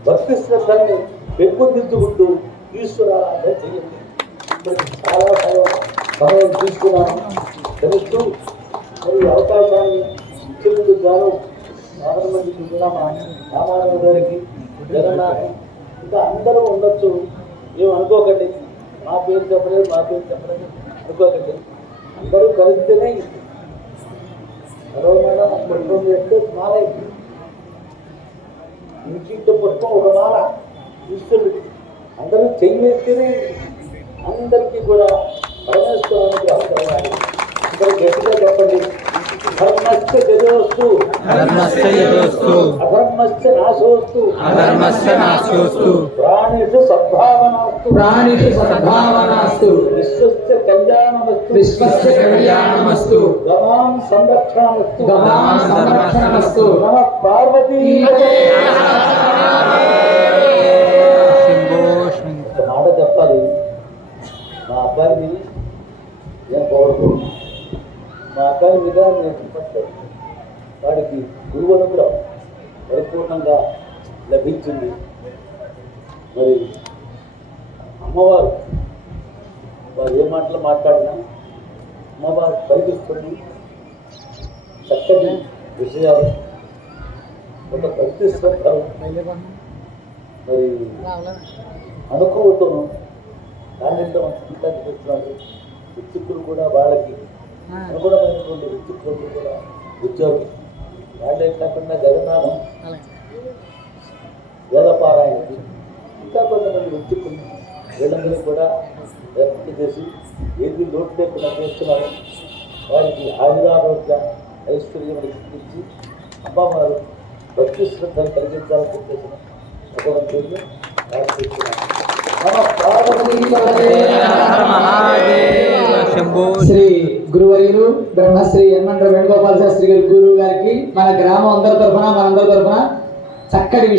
భక్తి శ్రద్ధల్ని పెంపొందించుకుంటూ ఈశ్వరారాధన చేయండి. చాలా సమయం తీసుకున్నాను తెలుస్తూ మరి అవకాశాన్ని ఇచ్చేందుకు గాను 4 మంది రామారావు గారికి, జగన్నాథ్, ఇంకా అందరూ ఉండొచ్చు. ఏం అనుకోకండి, మా పేరు చెప్పలేదు అనుకోకండి. అందరూ కలిస్తేనే సర్వమైన పుష్పం చేస్తే మాల ఇంటింటి పుష్పం ఒక మాల ఈశ్వరుడు. అందరూ చెయ్యి వేస్తేనే అందరికీ కూడా పరమేశ్వరానికి అవసరమాలి. అందరూ గట్టిగా చెప్పండి. ధర్మస్య జయోస్తు, అధర్మస్య నాశోస్తు, ప్రాణిషు సద్భావనాస్తు, విశ్వస్య కళ్యాణమస్తు, గమాం సంరక్షణమస్తు. నమ పార్వతీ. మాట చెప్పాలి. మా అబ్బాయిని నేను కోరుకుంటున్నాను. మా అబ్బాయి మీద నేను చెప్పట్లేదు. వాడికి గురువు అనుగ్రహం పరిపూర్ణంగా లభించింది. మరి అమ్మవారు వారు ఏ మాటలు మాట్లాడినా అమ్మవారు కలిగిస్తుంది చక్కటి విషయాలు, ఒక భక్తి శ్రద్ధలు, మరి అనుకోవటం దానిలో సంపాదించుకున్నాడు. వృత్తికులు కూడా వాళ్ళకి అనుగుణమైనటువంటి వృత్తికులకు కూడా ఉద్యోగం వాళ్ళే కాకుండా జగన్నాథం వేదపారాయణకి ఇంకా కొంతమంది వృత్తికులు వీళ్ళందరూ కూడా వ్యక్తి చేసి ఏది లోటు లేకుండా చేస్తున్నారు. వారికి ఆయురారోగ్య ఐశ్వర్యములు ఇచ్చి అమ్మవారు భక్తి శ్రద్ధలు కలిగించాలని చెప్పేసిన భగవంతుడిని ప్రార్థిస్తున్నాను. శ్రీ గురువర్యులు బ్రహ్మశ్రీ యన్మండ్ర వేణుగోపాల శాస్త్రి గారి గురువు గారికి మన గ్రామం అందరి తరఫున మనందరి తరఫున చక్కటి